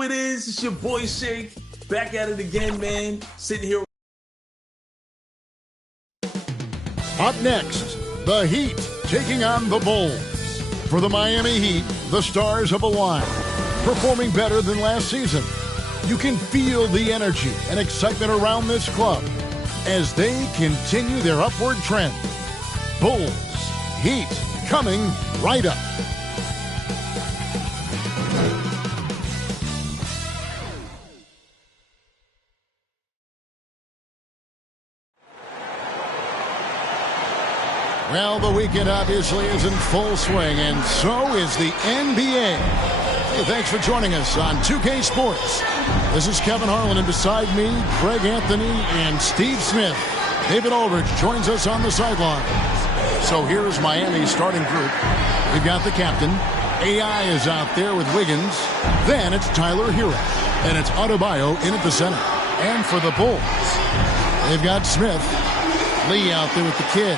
who it is? It's your boy Shake. Back at it again, man. Sitting here. Up next, the Heat taking on the Bulls. For the Miami Heat, the stars have aligned, performing better than last season. You can feel the energy and excitement around this club as they continue their upward trend. Bulls, Heat, coming right up. Well, the weekend obviously is in full swing, and so is the NBA. Hey, thanks for joining us on 2K Sports. This is Kevin Harlan, and beside me, Greg Anthony and Steve Smith. David Aldridge joins us on the sideline. So here's Miami's starting group. We've got the captain. AI is out there with Wiggins. Then it's Tyler Hero. And it's Adebayo in at the center. And for the Bulls, they've got Smith. Lee out there with the kid.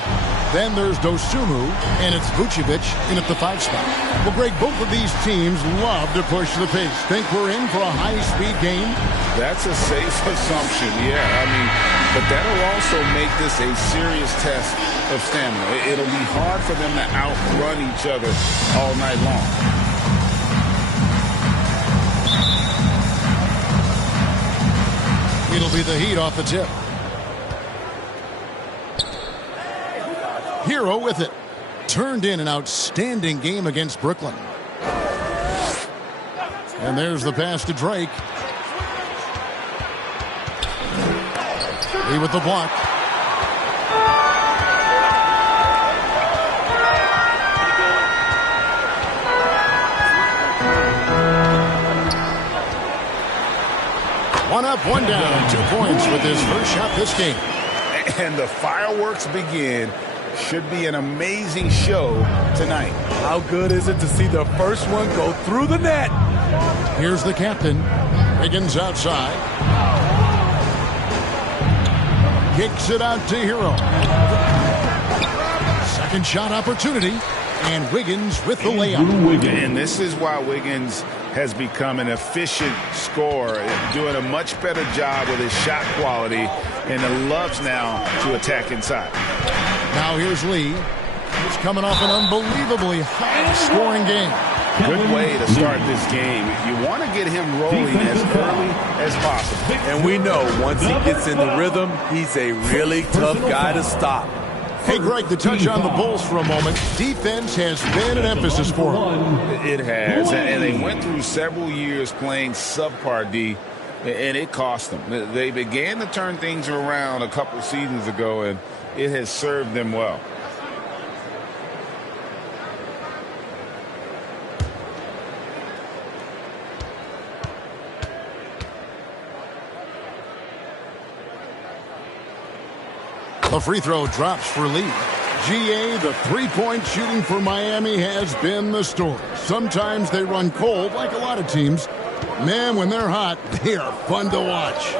Then there's Dosunmu, and it's Vucevic in at the 5 spot. Well, Greg, both of these teams love to push the pace. Think we're in for a high-speed game? That's a safe assumption, yeah. But that'll also make this a serious test of stamina. It'll be hard for them to outrun each other all night long. It'll be the Heat off the tip. Hero with it. Turned in an outstanding game against Brooklyn. And there's the pass to Drake. Lee with the block. One up, one down. 2 points with his first shot this game. And the fireworks begin. Should be an amazing show tonight. How good is it to see the first one go through the net? Here's the captain. Wiggins outside. Kicks it out to Hero. Second shot opportunity. And Wiggins with the layup. And this is why Wiggins has become an efficient scorer, doing a much better job with his shot quality, and loves now to attack inside. Now here's Lee. He's coming off an unbelievably high-scoring game. Good way to start this game. You want to get him rolling as early as possible. And we know once he gets in the rhythm, he's a really tough guy to stop. Hey, Greg, to touch on the Bulls for a moment, defense has been an emphasis for them. It has, and they went through several years playing subpar D, and it cost them. They began to turn things around a couple seasons ago, and it has served them well. The free throw drops for Lee. GA, the three-point shooting for Miami has been the story. Sometimes they run cold, like a lot of teams. Man, when they're hot, they are fun to watch.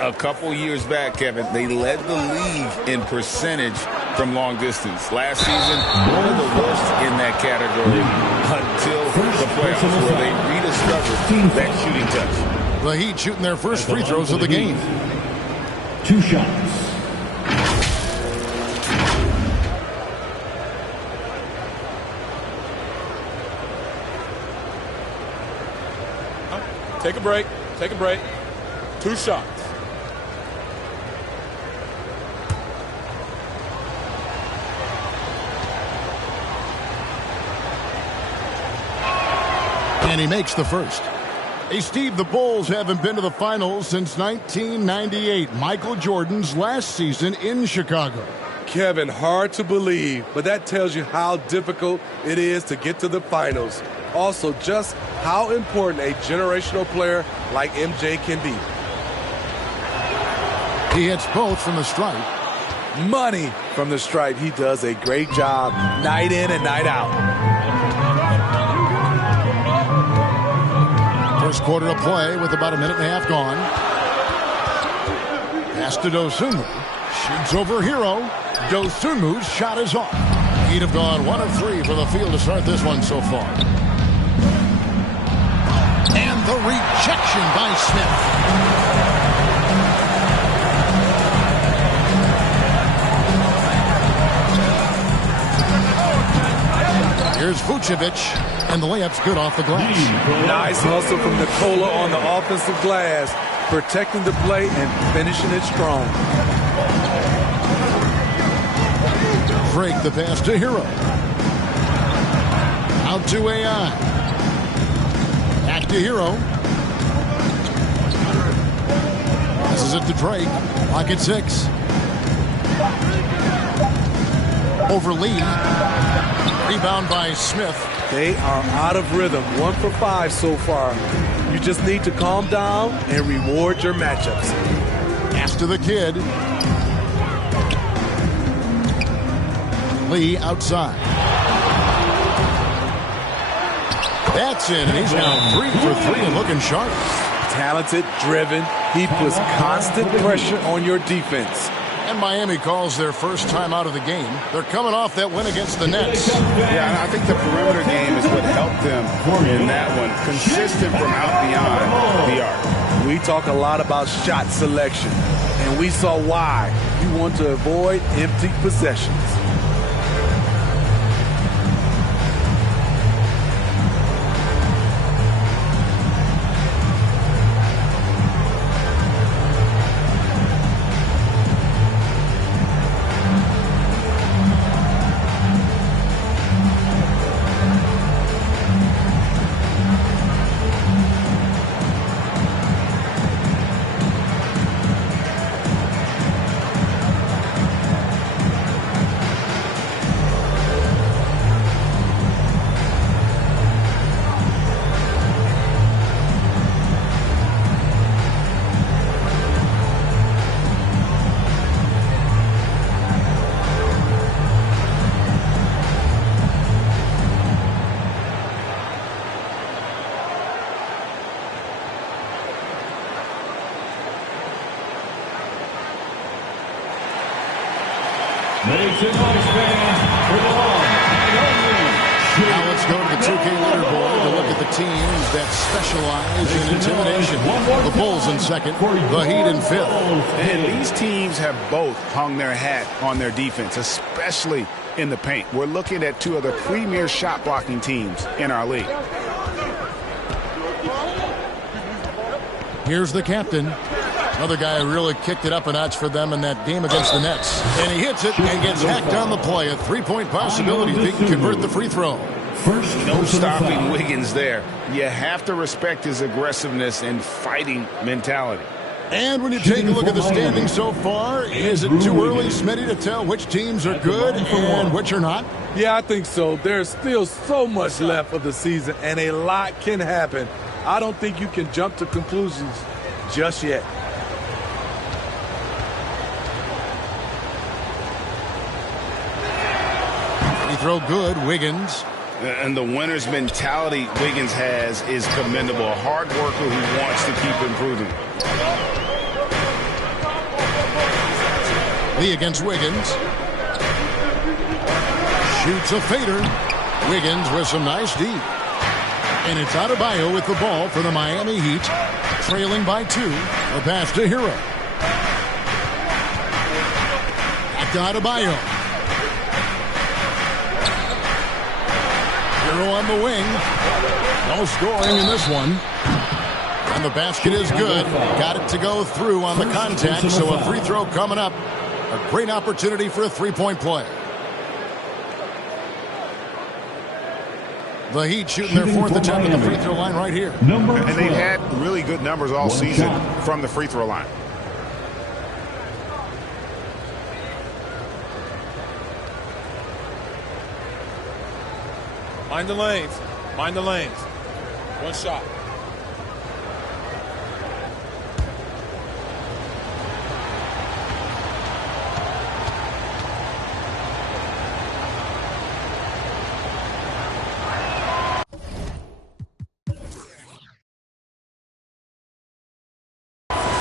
A couple years back, Kevin, they led the league in percentage from long distance. Last season, one of the worst in that category until the playoffs, where they rediscovered that shooting touch. The Heat shooting their first free throws of the game. 2 shots. Take a break. Take a break. 2 shots. And he makes the first. Hey, Steve, the Bulls haven't been to the finals since 1998, Michael Jordan's last season in Chicago. Kevin, hard to believe, but that tells you how difficult it is to get to the finals. Also, just how important a generational player like MJ can be. He hits both from the stripe. Money from the stripe. He does a great job night in and night out. First quarter of play with about a minute and a half gone. Pass to Dosunmu. Shoots over Hero. Dosunmu's shot is off. He'd have gone 1 of 3 for the field to start this one so far. And And the rejection by Smith. Here's Vucevic, and the layup's good off the glass. Nice hustle from Nikola on the offensive glass, protecting the play and finishing it strong. Drake the pass to Hero. Out to AI. Back to Hero. This is it to Drake. Pocket 6. Over Lee. Rebound by Smith. They are out of rhythm. 1 for 5 so far. You just need to calm down and reward your matchups. Pass to the kid. Lee outside. That's it, and he's now 3 for 3 and looking sharp. Talented, driven. He puts constant pressure on your defense. And Miami calls their first time out of the game. They're coming off that win against the Nets. Yeah, and I think the perimeter game is what helped them in that one. Consistent from out beyond the arc. We talk a lot about shot selection, and we saw why. You want to avoid empty possessions. Now let's go to the 2K leaderboard to look at the teams that specialize in intimidation. The Bulls in second, the Heat in fifth. And these teams have both hung their hat on their defense, especially in the paint. We're looking at two of the premier shot blocking teams in our league. Here's the captain. Another guy who really kicked it up a notch for them in that game against the Nets. And he hits it and gets hacked on the play. A three-point possibility if he can convert the free throw. No stopping Wiggins there. You have to respect his aggressiveness and fighting mentality. And when you take a look at the standings so far, is it too early, Smitty, to tell which teams are good and which are not? Yeah, I think so. There's still so much left of the season, and a lot can happen. I don't think you can jump to conclusions just yet. Free throw good, Wiggins. And the winner's mentality Wiggins has is commendable. A hard worker who wants to keep improving. Lee against Wiggins. Shoots a fader. Wiggins with some nice D. And it's Adebayo with the ball for the Miami Heat. Trailing by 2. A pass to Hero. Back to Adebayo. Hero on the wing. No scoring in this one. And the basket is good. Got it to go through on the contact, so a free throw coming up. A great opportunity for a three-point play. The Heat shooting their fourth attempt at the free throw line right here. And they've had really good numbers all season from the free throw line. Mind the lanes. Mind the lanes. One shot.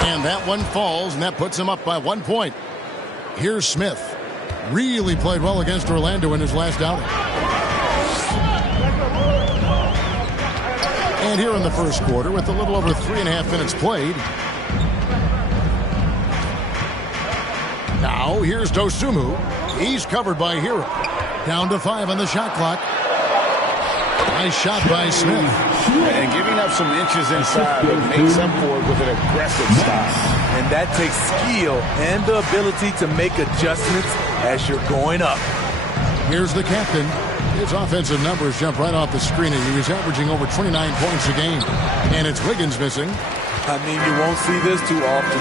And that one falls, and that puts him up by 1 point. Here's Smith. Really played well against Orlando in his last outing. And here in the first quarter, with a little over 3.5 minutes played. Now, here's Dosunmu. He's covered by Hero. Down to 5 on the shot clock. Nice shot by Smith. And giving up some inches inside, but makes up for it with an aggressive style. And that takes skill and the ability to make adjustments as you're going up. Here's the captain. His offensive numbers jump right off the screen, and he was averaging over 29 points a game. And it's Wiggins missing. I mean, you won't see this too often.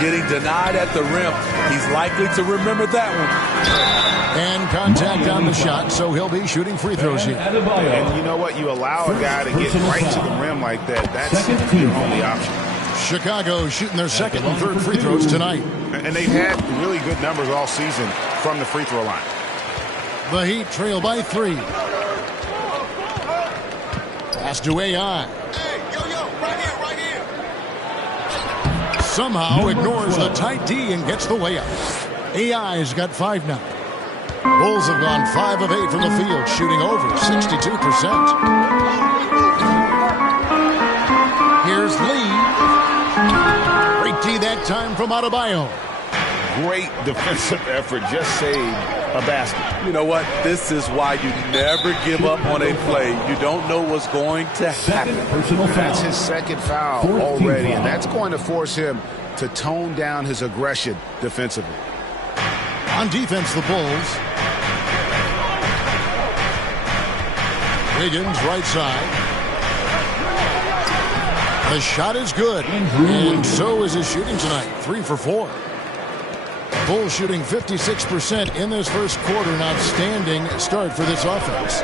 Getting denied at the rim. He's likely to remember that one. And contact on the shot, so he'll be shooting free throws here. And you know what? You allow a guy to get right to the rim like that. That's your only option. Chicago shooting their second and third free throws tonight. And they've had really good numbers all season from the free throw line. The Heat trail by 3. Pass to AI. Somehow ignores the tight D and gets the layup. AI's got 5 now. Bulls have gone 5 of 8 from the field, shooting over 62%. Here's Lee. Great D that time from Adebayo. Great defensive effort, just saved a basket. You know what? This is why you never give up on a play. You don't know what's going to happen. That's his second foul already, and that's going to force him to tone down his aggression defensively. On defense, the Bulls. Wiggins, right side. The shot is good, and so is his shooting tonight. 3 for 4. Bulls shooting 56% in this first quarter. An outstanding start for this offense.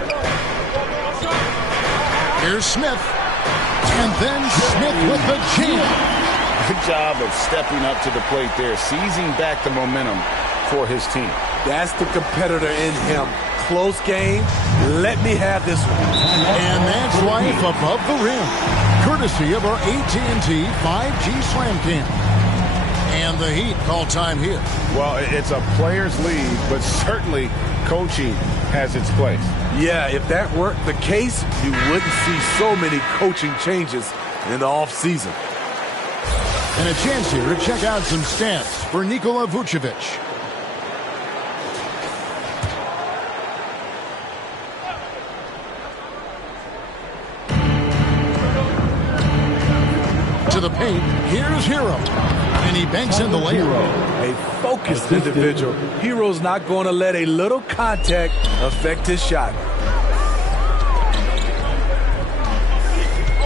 Here's Smith. And then Smith with the jam. Good job of stepping up to the plate there, seizing back the momentum for his team. That's the competitor in him. Close game. Let me have this one. And that's life above the rim. Courtesy of our AT&T 5G Slam Cam. And the Heat call time here. Well, it's a players' league, but certainly coaching has its place. Yeah, if that weren't the case, you wouldn't see so many coaching changes in the offseason. And a chance here to check out some stats for Nikola Vucevic. To the paint, here's Hero. And he banks in the layup. A focused individual. Hero's not going to let a little contact affect his shot.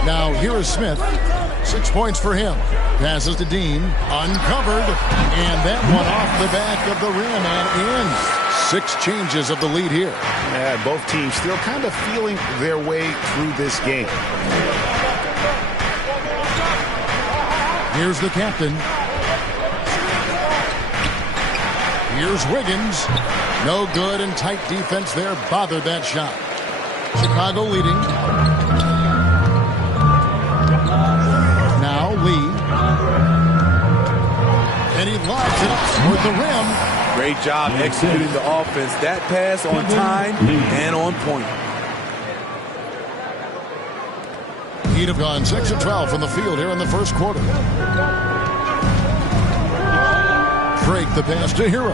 Now here is Smith. 6 points for him. Passes to Dean. Uncovered. And that one off the back of the rim and in. 6 changes of the lead here. Yeah, both teams still kind of feeling their way through this game. Here's the captain. Here's Wiggins. No good, and tight defense there bothered that shot. Chicago leading. Now Lee. And he lobs it up toward the rim. Great job executing the offense. That pass on time and on point. Heat have gone 6 of 12 from the field here in the first quarter. Drake the pass to Hero.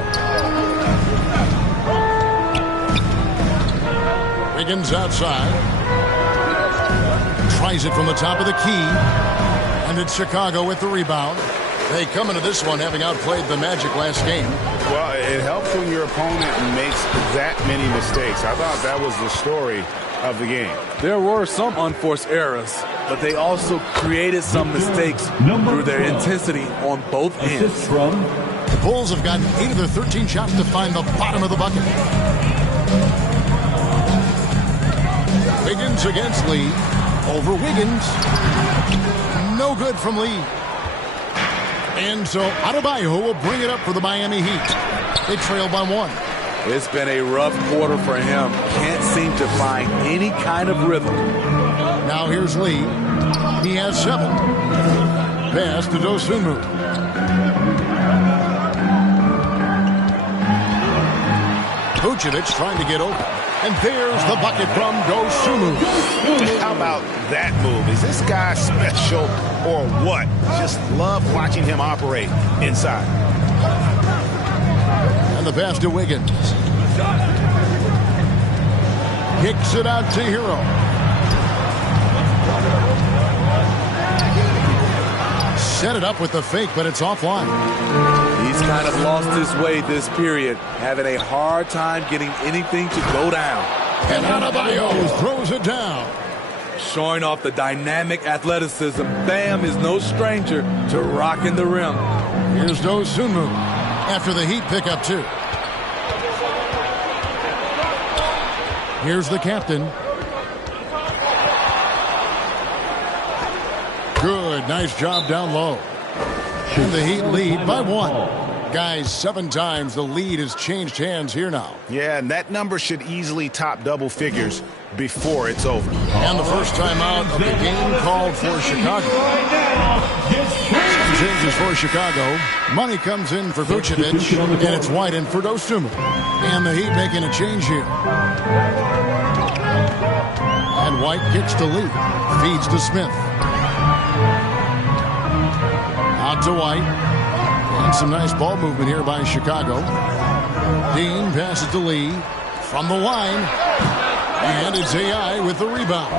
Wiggins outside. Tries it from the top of the key. And it's Chicago with the rebound. They come into this one having outplayed the Magic last game. Well, it helps when your opponent makes that many mistakes. I thought that was the story of the game. There were some unforced errors, but they also created some mistakes through their intensity on both ends. The Bulls have gotten 8 of their 13 shots to find the bottom of the bucket. Wiggins against Lee. Over Wiggins. No good from Lee. And so Adebayo will bring it up for the Miami Heat. They trail by 1. It's been a rough quarter for him. Can't seem to find any kind of rhythm. Now here's Lee. He has 7. Pass to Dosunmu. Vucevic trying to get open. And there's the bucket from Dosunmu. How about that move? Is this guy special or what? Just love watching him operate inside. And the pass to Wiggins. Kicks it out to Hero. Set it up with the fake, but it's offline. He's kind of lost his way this period, having a hard time getting anything to go down. And Adebayo throws it down. Showing off the dynamic athleticism, Bam is no stranger to rocking the rim. Here's Dosunmu after the Heat pick up 2. Here's the captain. Good, nice job down low. And the Heat lead by 1. Guys, 7 times the lead has changed hands here now. Yeah, and that number should easily top double figures before it's over. And the first time out of the game called for Chicago. Some changes for Chicago. Money comes in for Vucevic, and it's White in for Dosunmu. And the Heat making a change here. And White kicks to Lee. Feeds to Smith. Out to White. And some nice ball movement here by Chicago. Dean passes to Lee. From the line. And it's AI with the rebound.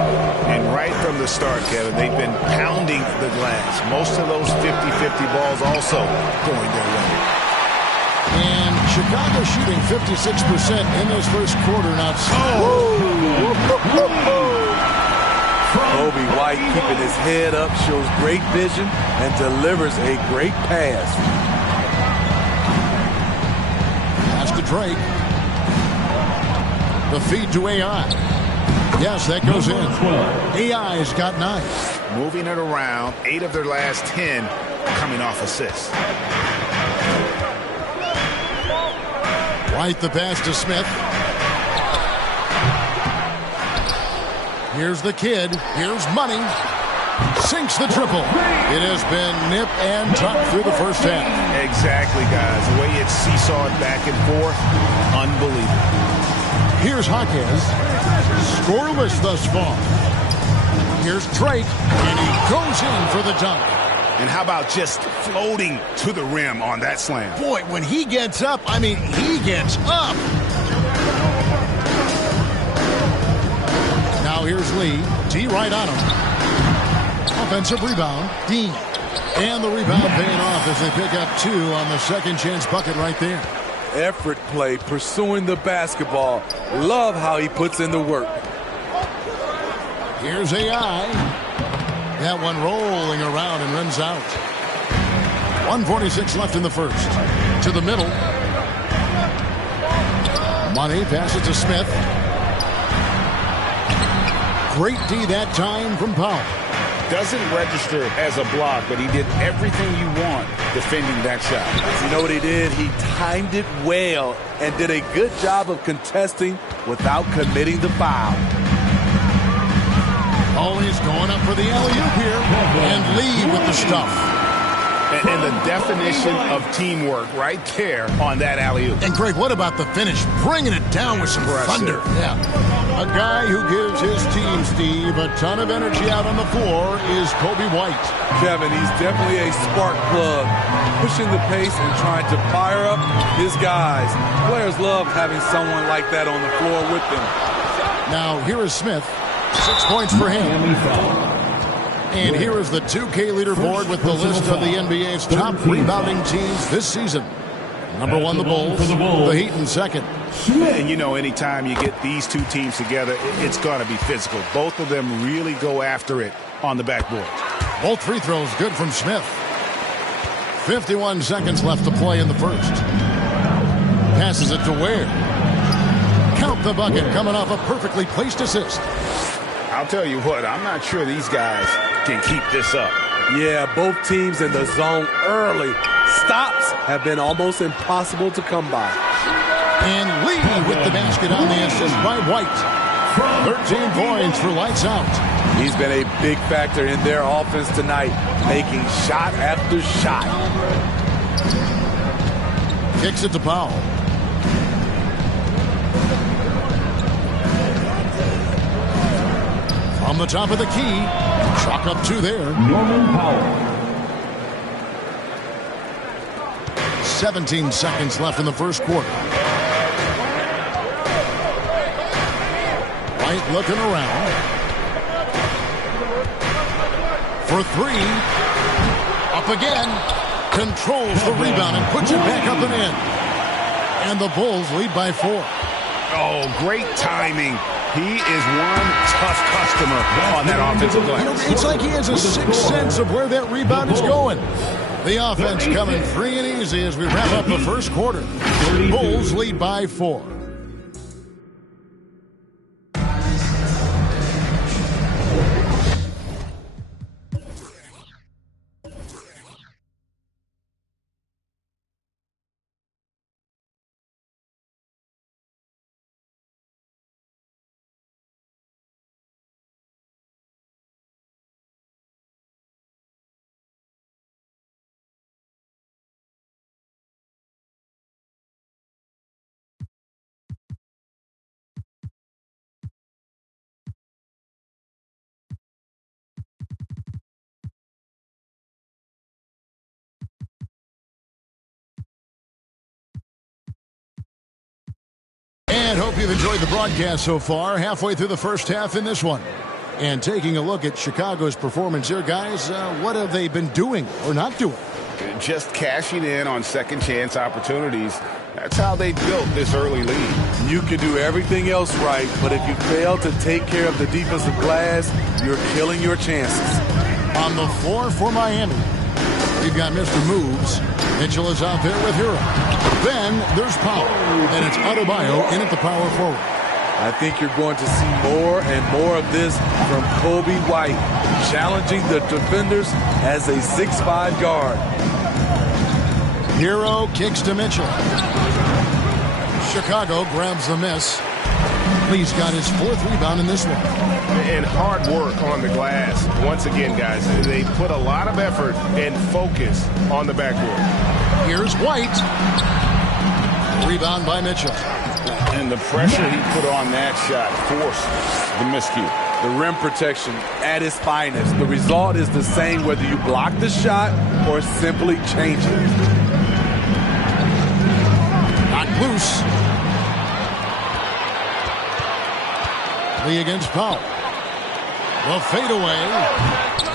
And right from the start, Kevin, they've been pounding the glass. Most of those 50-50 balls also going their way. And Chicago shooting 56% in this first quarter. Now, Kobe White keeping his head up, shows great vision, and delivers a great pass. Pass to Drake. The feed to AI. Yes, that goes in. AI's got 9. Moving it around, 8 of their last 10 coming off assists. White the pass to Smith. Here's the kid. Here's Money. Sinks the triple. It has been nip and tuck through the first half. Exactly, guys. The way it's seesawed back and forth, unbelievable. Here's Jaquez. Scoreless thus far. Here's Drake. And he goes in for the dunk. And how about just floating to the rim on that slam? Boy, when he gets up, I mean, he gets up. Now here's Lee. D right on him. Offensive rebound. Dean. And the rebound paying off as they pick up 2 on the second chance bucket right there. Effort play, pursuing the basketball. Love how he puts in the work. Here's AI. That one rolling around and runs out. 1:46 left in the first. To the middle. Money passes to Smith. Great D that time from Powell. Doesn't register as a block, but he did everything you want defending that shot. You know what he did? He timed it well and did a good job of contesting without committing the foul. Oh, he's going up for the alley-oop here. And Lee with the stuff. And the definition of teamwork right there on that alley-oop. And Greg, what about the finish? Bringing it down with some thunder. Yeah. A guy who gives his team, Steve, a ton of energy out on the floor is Kobe White. Kevin, he's definitely a spark plug, pushing the pace and trying to fire up his guys. Players love having someone like that on the floor with them. Now, here is Smith. 6 points for him. And here is the 2K leaderboard with the list of the NBA's top rebounding teams this season. Number 1, the Bulls. The Heat in second. And you know, anytime you get these two teams together, it's going to be physical. Both of them really go after it on the backboard. Both free throws good from Smith. 51 seconds left to play in the first. Passes it to Ware. Count the bucket coming off a perfectly placed assist. I'll tell you what, I'm not sure these guys can keep this up. Yeah, both teams in the zone early. Stops have been almost impossible to come by. And Lee with the basket on the assist by White. 13 points for lights out. He's been a big factor in their offense tonight, making shot after shot. Kicks it to Powell. From the top of the key, chalk up 2 there. Norman Powell. 17 seconds left in the first quarter. White looking around. For 3. Up again. Controls the rebound and puts it back up and in. And the Bulls lead by 4. Oh, great timing. He is one tough customer on that offensive glass. It's like he has a sixth sense of where that rebound is going. The offense coming free and easy as we wrap up the first quarter. Bulls lead by 4. And hope you've enjoyed the broadcast so far. Halfway through the first half in this one. And taking a look at Chicago's performance here, guys, what have they been doing or not doing? Just cashing in on second chance opportunities. That's how they built this early lead. You can do everything else right, but if you fail to take care of the defensive glass, you're killing your chances. On the floor for Miami, we've got Mr. Moves. Mitchell is out there with Hero. Then there's Powell. And it's Adebayo in at the power forward. I think you're going to see more and more of this from Kobe White, challenging the defenders as a 6'5" guard. Hero kicks to Mitchell. Chicago grabs the miss. Lee's got his 4th rebound in this one. And hard work on the glass. Once again, guys, they put a lot of effort and focus on the backboard. Here's White. Rebound by Mitchell. And the pressure he put on that shot forced the miscue. The rim protection at its finest. The result is the same whether you block the shot or simply change it. Knocked loose. Lee against Powell. The fadeaway.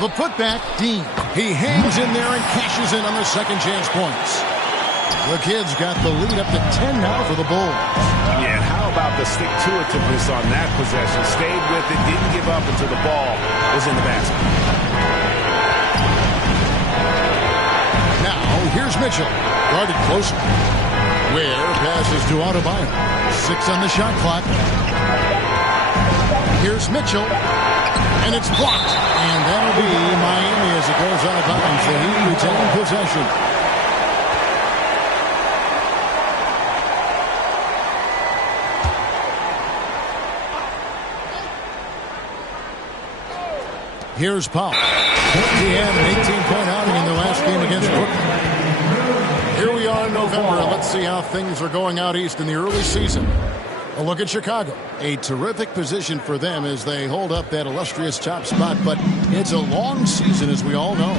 The putback, Dean. He hangs in there and cashes in on the second chance points. The kids got the lead up to 10 now for the Bulls. Yeah, and how about the stick-to-itiveness on that possession? Stayed with it, didn't give up until the ball was in the basket. Now, here's Mitchell. Guarded closely. Ware passes to Adebayo. 6 on the shot clock. Here's Mitchell. And it's blocked. And that'll be Miami as it goes out of bounds. The Heat retain possession. Here's Powell. He had an 18-point outing in the last game against Brooklyn. Here we are in November. Let's see how things are going out east in the early season. A look at Chicago. A terrific position for them as they hold up that illustrious top spot, but it's a long season, as we all know.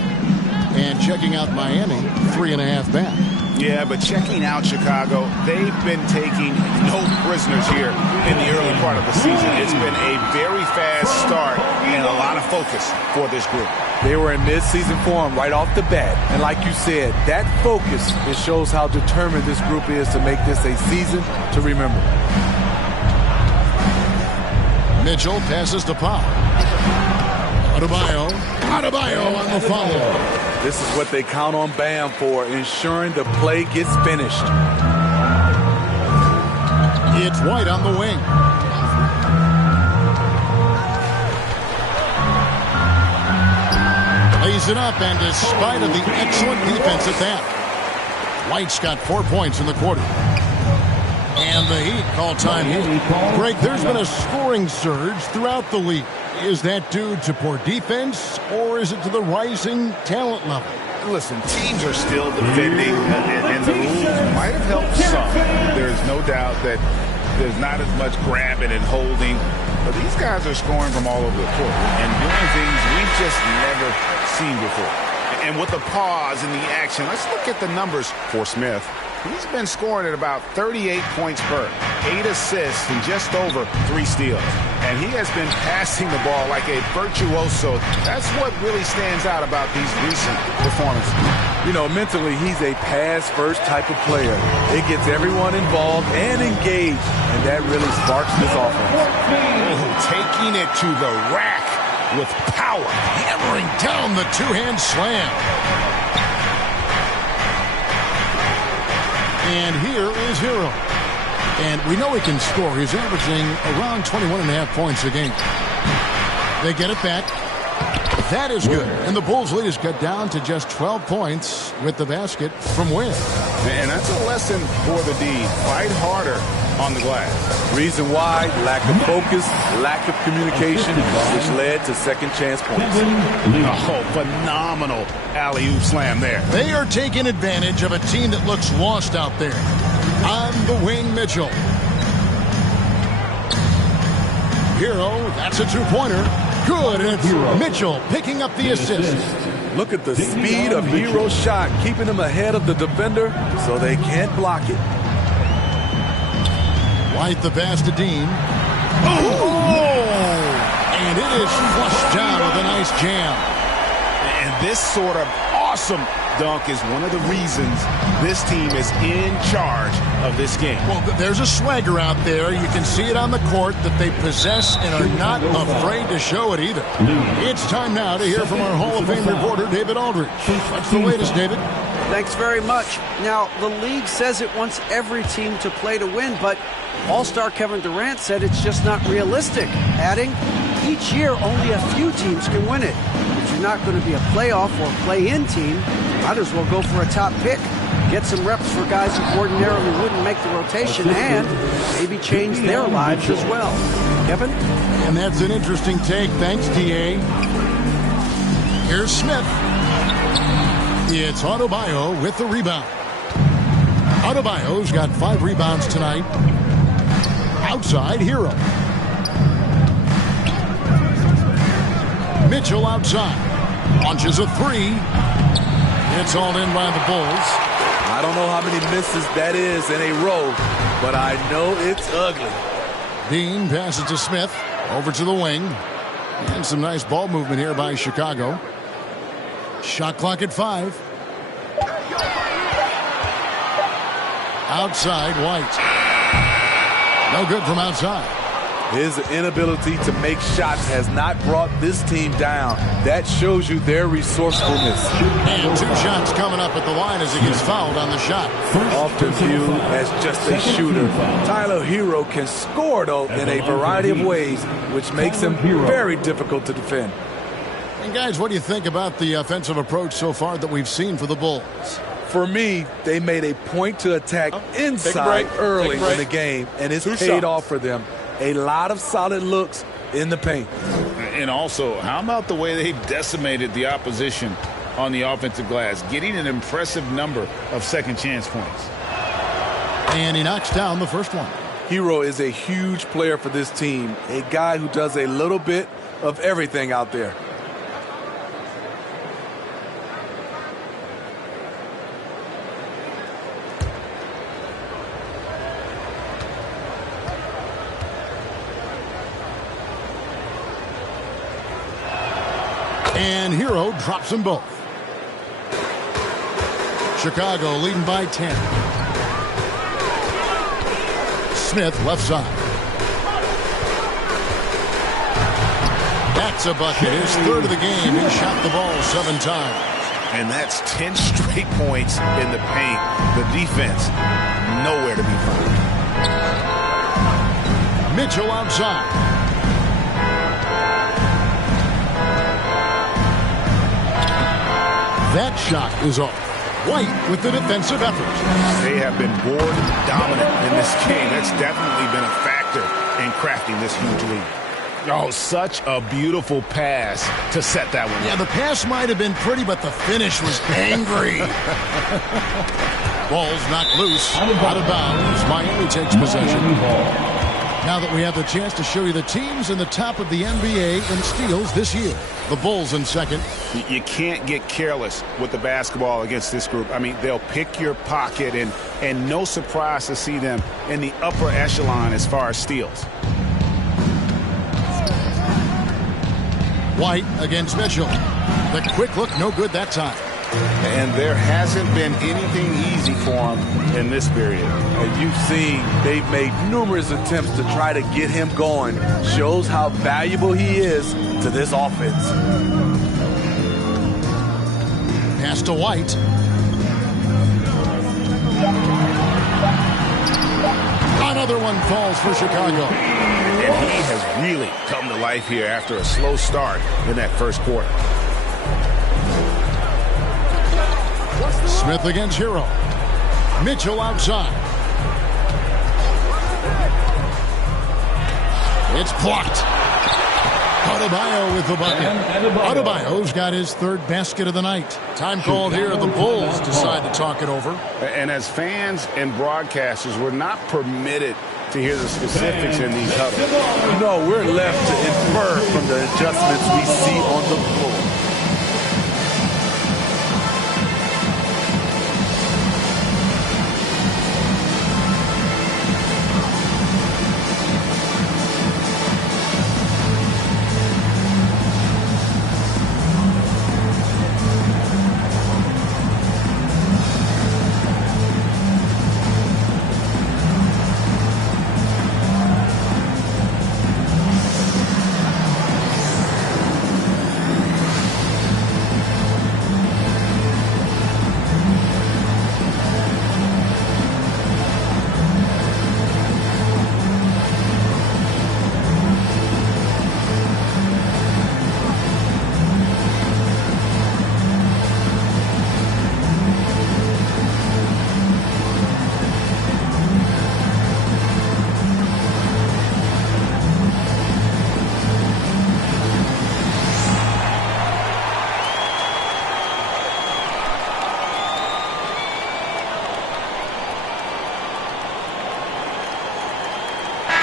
And checking out Miami, 3.5 back. Yeah, but checking out Chicago, they've been taking no prisoners here in the early part of the season. It's been a very fast start and a lot of focus for this group. They were in mid-season form right off the bat. And like you said, that focus, it shows how determined this group is to make this a season to remember. Mitchell passes to Powell. Adebayo on the follow. This is what they count on Bam for, ensuring the play gets finished. It's White on the wing. Lays it up, and despite of the excellent defense at that, White's got 4 points in the quarter. And the Heat call time here. Greg, there's been a scoring surge throughout the league. Is that due to poor defense, or is it to the rising talent level? Listen, teams are still defending, and the rules might have helped some. There's no doubt that there's not as much grabbing and holding. But these guys are scoring from all over the court and doing things we've just never seen before. And with the pause in the action, let's look at the numbers for Smith. He's been scoring at about 38 points per, 8 assists, and just over 3 steals. And he has been passing the ball like a virtuoso. That's what really stands out about these recent performances. You know, mentally, he's a pass-first type of player. It gets everyone involved and engaged, and that really sparks this offense. Oh, taking it to the rack with power. Hammering down the two-hand slam. And here is Hero. And we know he can score. He's averaging around 21.5 points a game. They get it back. That is good. And the Bulls' lead is cut down to just 12 points with the basket from Wynn. And that's a lesson for the D. Fight harder on the glass. Reason why, lack of focus, lack of communication, which led to second chance points. Oh, phenomenal alley-oop slam there. They are taking advantage of a team that looks lost out there. On the wing, Mitchell. Hero, that's a two-pointer. Good, and it's Mitchell picking up the assist. Look at the speed of Hero's shot, keeping him ahead of the defender so they can't block it. White the pass to Dean. Oh! And it is flushed down with a nice jam. And this sort of awesome dunk is one of the reasons this team is in charge of this game. Well, there's a swagger out there. You can see it on the court that they possess and are not afraid to show it either. It's time now to hear from our Hall of Fame reporter, David Aldridge. What's the latest, David? Thanks very much. Now, the league says it wants every team to play to win, but All-Star Kevin Durant said it's just not realistic, adding, each year only a few teams can win it. If you're not going to be a playoff or play-in team, might as well go for a top pick. Get some reps for guys who ordinarily wouldn't make the rotation and maybe change their lives as well. Kevin? And that's an interesting take. Thanks, D.A. Here's Smith. It's Adebayo with the rebound. Adebayo's got 5 rebounds tonight. Outside, Hero. Mitchell outside. Launches a 3. It's all in by the Bulls. I don't know how many misses that is in a row, but I know it's ugly. Dean passes to Smith. Over to the wing. And some nice ball movement here by Chicago. Shot clock at 5. Outside, White. No good from outside. His inability to make shots has not brought this team down. That shows you their resourcefulness. And 2 shots coming up at the line as he gets fouled on the shot. Often viewed as just a shooter, Tyler Hero can score, though, in a variety of ways, which makes him very difficult to defend. And guys, what do you think about the offensive approach so far that we've seen for the Bulls? For me, they made a point to attack inside early in the game, and it's paid off for them. A lot of solid looks in the paint. And also, how about the way they've decimated the opposition on the offensive glass, getting an impressive number of second chance points. And he knocks down the first one. Hero is a huge player for this team, a guy who does a little bit of everything out there. And Hero drops them both. Chicago leading by 10. Smith left side. That's a bucket. His third of the game. He shot the ball 7 times. And that's 10 straight points in the paint. The defense, nowhere to be found. Mitchell outside. That shot is off. White with the defensive effort. They have been board dominant in this game. That's definitely been a factor in crafting this huge lead. Oh, such a beautiful pass to set that one. Yeah, the pass might have been pretty, but the finish was angry. Ball's knocked loose. Out of bounds. Miami takes possession. Now that we have the chance to show you the teams in the top of the NBA in steals this year. The Bulls in second. You can't get careless with the basketball against this group. I mean, they'll pick your pocket, and no surprise to see them in the upper echelon as far as steals. White against Mitchell. The quick look, no good that time. And there hasn't been anything easy for him in this period. As you've seen, they've made numerous attempts to try to get him going. Shows how valuable he is to this offense. Pass to White. Another one falls for Chicago. And he has really come to life here after a slow start in that first quarter. Smith against Hero. Mitchell outside. It's blocked. Adebayo with the bucket. Adebayo's got his third basket of the night. Time called here. The Bulls decide to talk it over. And as fans and broadcasters, we're not permitted to hear the specifics in these huddles. No, we're left to infer from the adjustments we see on the floor.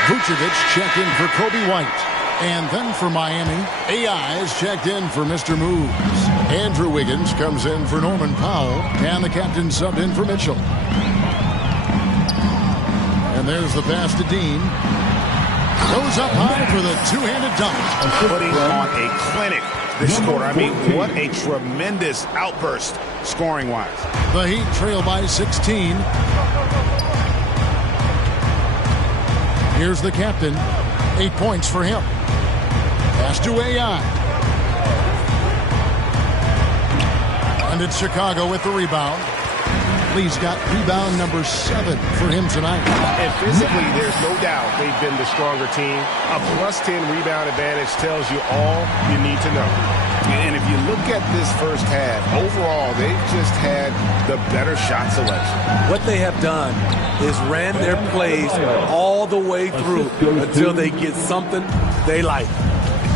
Vucevic checked in for Kobe White. And then for Miami, AI is checked in for Mr. Moves. Andrew Wiggins comes in for Norman Powell. And the captain subbed in for Mitchell. And there's the pass to Dean. Goes up high for the two-handed dunk. Putting on a clinic this quarter. I mean, what a tremendous outburst scoring-wise. The Heat trail by 16. Here's the captain. 8 points for him. Pass to AI. And it's Chicago with the rebound. Lee's got rebound number 7 for him tonight. And physically, there's no doubt they've been the stronger team. A +10 rebound advantage tells you all you need to know. And if you look at this first half, overall, they've just had the better shot selection. What they have done is ran their plays all the way through until they get something they like.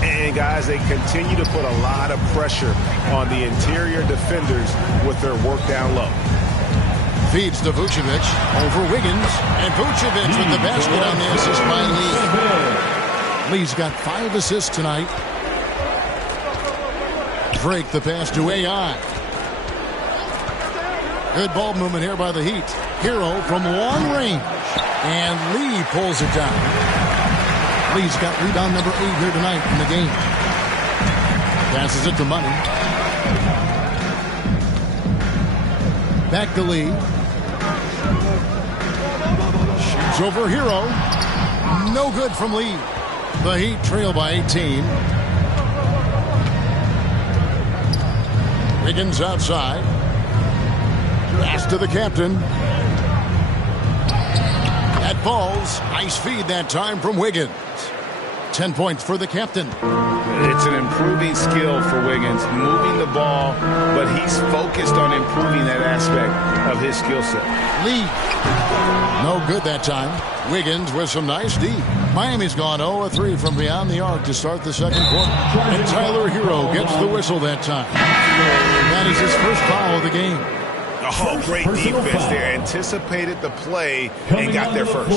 And, guys, they continue to put a lot of pressure on the interior defenders with their work down low. Feeds to Vucevic over Wiggins. And Vucevic with the basket on the assist by Lee. Lee's got 5 assists tonight. Drake the pass to AI. Good ball movement here by the Heat. Hero from long range. And Lee pulls it down. Lee's got rebound number 8 here tonight in the game. Passes it to Money. Back to Lee. Shoots over Hero. No good from Lee. The Heat trail by 18. Wiggins outside. Pass to the captain. That falls. Nice feed that time from Wiggins. 10 points for the captain. It's an improving skill for Wiggins, moving the ball, but he's focused on improving that aspect of his skill set. Lee. No good that time. Wiggins with some nice D. Miami's gone 0-3 from beyond the arc to start the second quarter. And Tyler Hero gets the whistle that time. That is his first foul of the game. Oh, great defense there. Anticipated the play and got there first.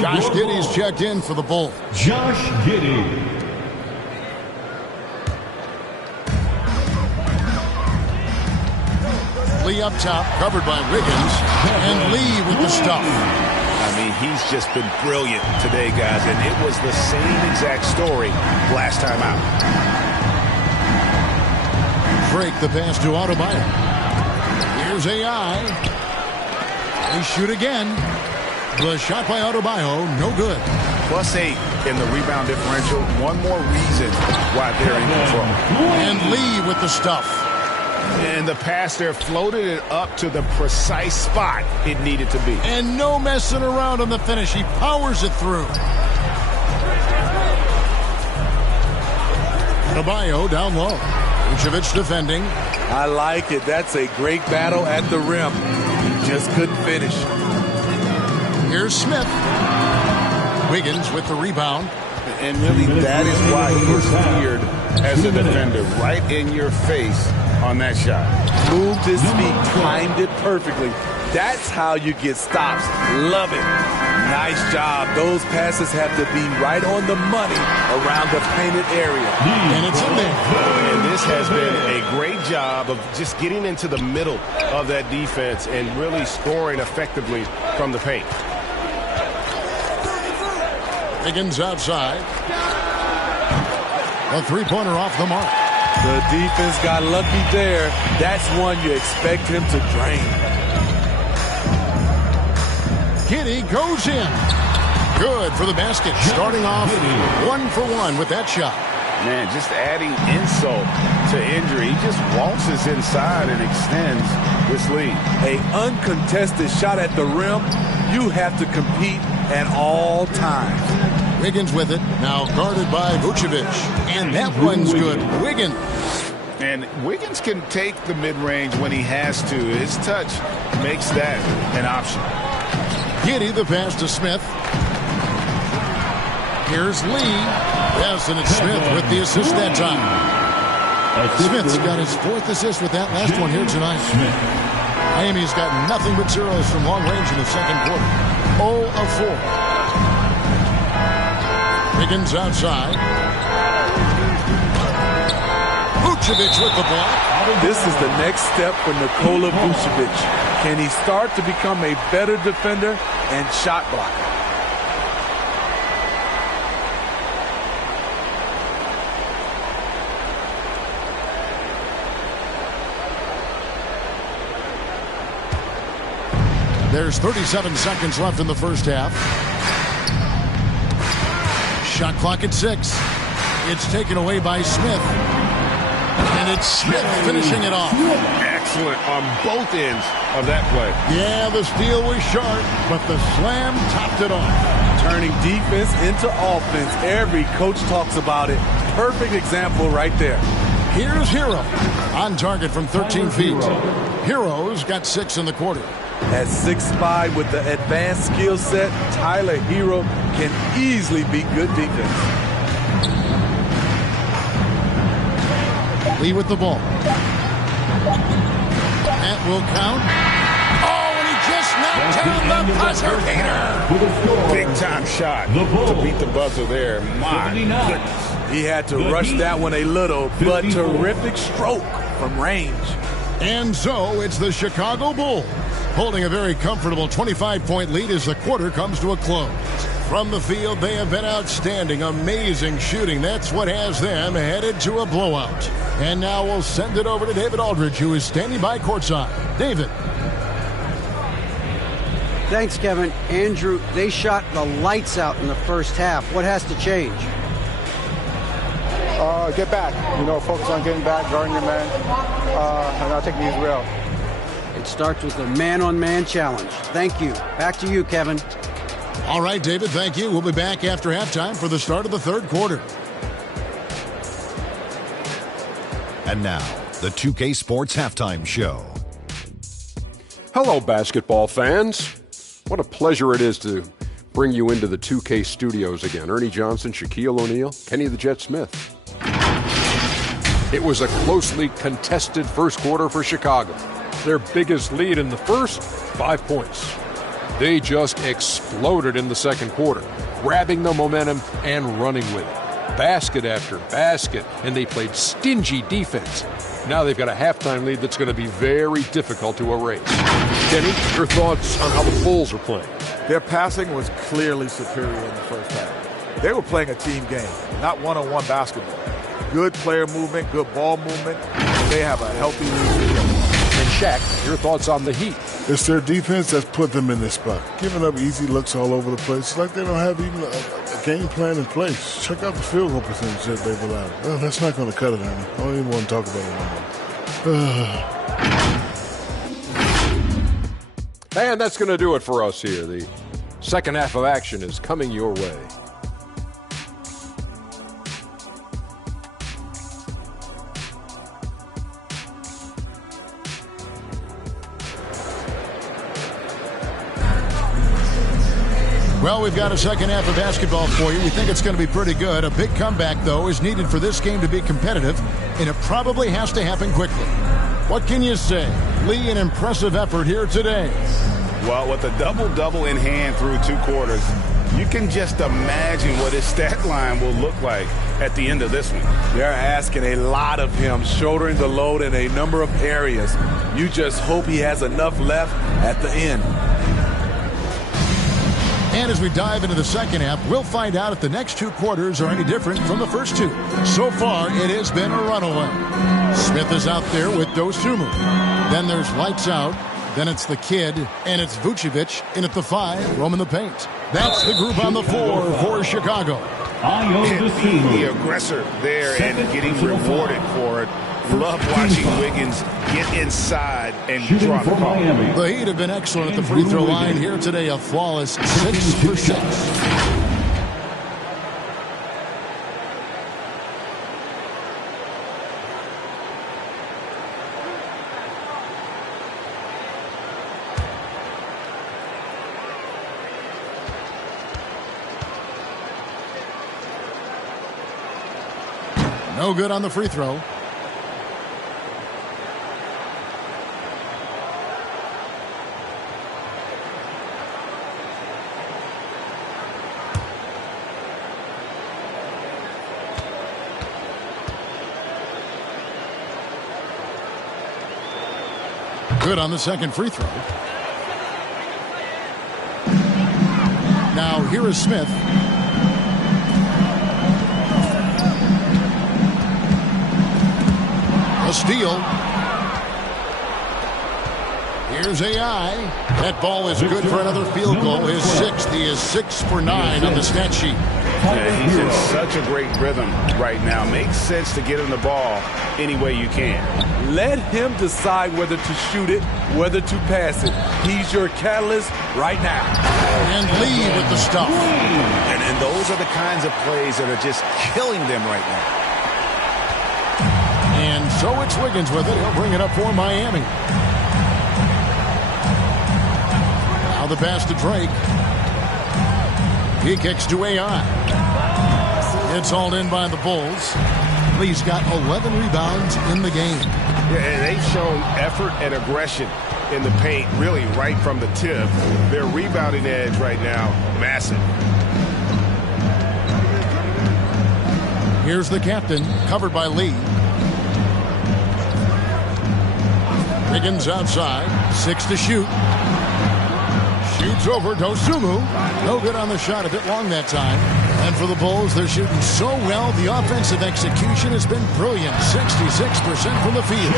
Josh Giddey's checked in for the Bull. Josh Giddey. Lee up top, covered by Wiggins, and Lee with the stuff. I mean, he's just been brilliant today, guys, and it was the same exact story last time out. Drake the pass to Adebayo. Here's AI. They shoot again. The shot by Adebayo, no good. +8 in the rebound differential. One more reason why they're in control. And Lee with the stuff. And the pass there floated it up to the precise spot it needed to be. And no messing around on the finish. He powers it through. Adebayo down low. Vucevic defending. I like it. That's a great battle at the rim. He just couldn't finish. Here's Smith. Wiggins with the rebound. And really, that is why he is feared as a defender. Right in your face on that shot. Moved his feet, timed it perfectly. That's how you get stops. Love it. Nice job. Those passes have to be right on the money around the painted area. And it's in there. And this has been a great job of just getting into the middle of that defense and really scoring effectively from the paint. Wiggins outside. A three-pointer off the mark. The defense got lucky there. That's one you expect him to drain. Giddey goes in. Good for the basket. Starting off 1 for 1 with that shot. Man, just adding insult to injury. He just waltzes inside and extends this lead. An uncontested shot at the rim. You have to compete at all times. Wiggins with it. Now guarded by Vucevic. And that one's good. Wiggins. And Wiggins can take the mid-range when he has to. His touch makes that an option. Giddey the pass to Smith. Here's Lee. Yes, and it's Smith with the assist that time. Smith's got his 4th assist with that last one here tonight. Miami's got nothing but zeros from long range in the second quarter. 0 of 4. Wiggins outside. Vucevic with the block. This is the next step for Nikola Vucevic. Can he start to become a better defender and shot blocker? There's 37 seconds left in the first half. Shot clock at 6. It's taken away by Smith. And it's Smith finishing it off. Excellent on both ends of that play. Yeah, the steal was sharp, but the slam topped it off. Turning defense into offense. Every coach talks about it. Perfect example right there. Here's Hero. On target from 13 feet. Hero's got 6 in the quarter. At 6'5" with the advanced skill set, Tyler Hero can easily be good defense. Lee with the ball. That will count. Oh, and he just knocked down the buzzer beater. Big time shot to beat the buzzer there. My goodness. He had to rush that one a little, but terrific stroke from range. And so it's the Chicago Bulls holding a very comfortable 25-point lead as the quarter comes to a close. From the field, they have been outstanding, amazing shooting. That's what has them headed to a blowout. And now we'll send it over to David Aldridge, who is standing by courtside. David. Thanks, Kevin. Andrew, they shot the lights out in the first half. What has to change? Get back. Focus on getting back, guarding your man, and not taking these real. It starts with a man-on-man challenge. Thank you. Back to you, Kevin. All right, David, thank you. We'll be back after halftime for the start of the third quarter. And now, the 2K Sports Halftime Show. Hello, basketball fans. What a pleasure it is to bring you into the 2K studios again. Ernie Johnson, Shaquille O'Neal, Kenny the Jet Smith. It was a closely contested first quarter for Chicago. Their biggest lead in the first, 5 points. They just exploded in the second quarter, grabbing the momentum and running with it. Basket after basket, and they played stingy defense. Now they've got a halftime lead that's going to be very difficult to erase. Kenny, your thoughts on how the Bulls are playing? Their passing was clearly superior in the first half. They were playing a team game, not one-on-one basketball. Good player movement, good ball movement. They have a healthy lead. And Shaq, your thoughts on the Heat? It's their defense that's put them in this spot. Giving up easy looks all over the place. It's like they don't have even a game plan in place. Check out the field goal percentage that they've allowed. Well, that's not going to cut it, honey. I don't even want to talk about it anymore. And that's going to do it for us here. The second half of action is coming your way. Well, we've got a second half of basketball for you. We think it's going to be pretty good. A big comeback, though, is needed for this game to be competitive, and it probably has to happen quickly. What can you say? Lee, an impressive effort here today. Well, with a double-double in hand through 2 quarters, you can just imagine what his stat line will look like at the end of this one. They're asking a lot of him, shouldering the load in a number of areas. You just hope he has enough left at the end. And as we dive into the second half, we'll find out if the next 2 quarters are any different from the first 2. So far, it has been a runaway. Smith is out there with Dosunmu. Then there's lights out. Then it's the kid, and it's Vucevic in at the 5, roaming the paint. That's the group on the 4 for Chicago. The aggressor there and getting rewarded for it. Love watching Wiggins get inside and draw the ball. The Heat have been excellent at the free throw line here today, a flawless 6 for 6. No good on the free throw. Good on the second free throw. Now here is Smith. A steal. Here's AI. That ball is good for another field goal. His 6th. He is 6 for 9 on the stat sheet. Yeah, he's in such a great rhythm right now. Makes sense to get him the ball any way you can. Let him decide whether to shoot it, whether to pass it. He's your catalyst right now. And Lee with the stuff. And those are the kinds of plays that are just killing them right now. And so it's Wiggins with it. He'll bring it up for Miami. Now the pass to Drake. He kicks to AI. It's hauled in by the Bulls. Lee's got 11 rebounds in the game. Yeah, and they've shown effort and aggression in the paint, really right from the tip. Their rebounding edge right now, massive. Here's the captain, covered by Lee. Wiggins outside, 6 to shoot. Shoots over Dosunmu. No good on the shot, a bit long that time. And for the Bulls, they're shooting so well. The offensive execution has been brilliant. 66% from the field.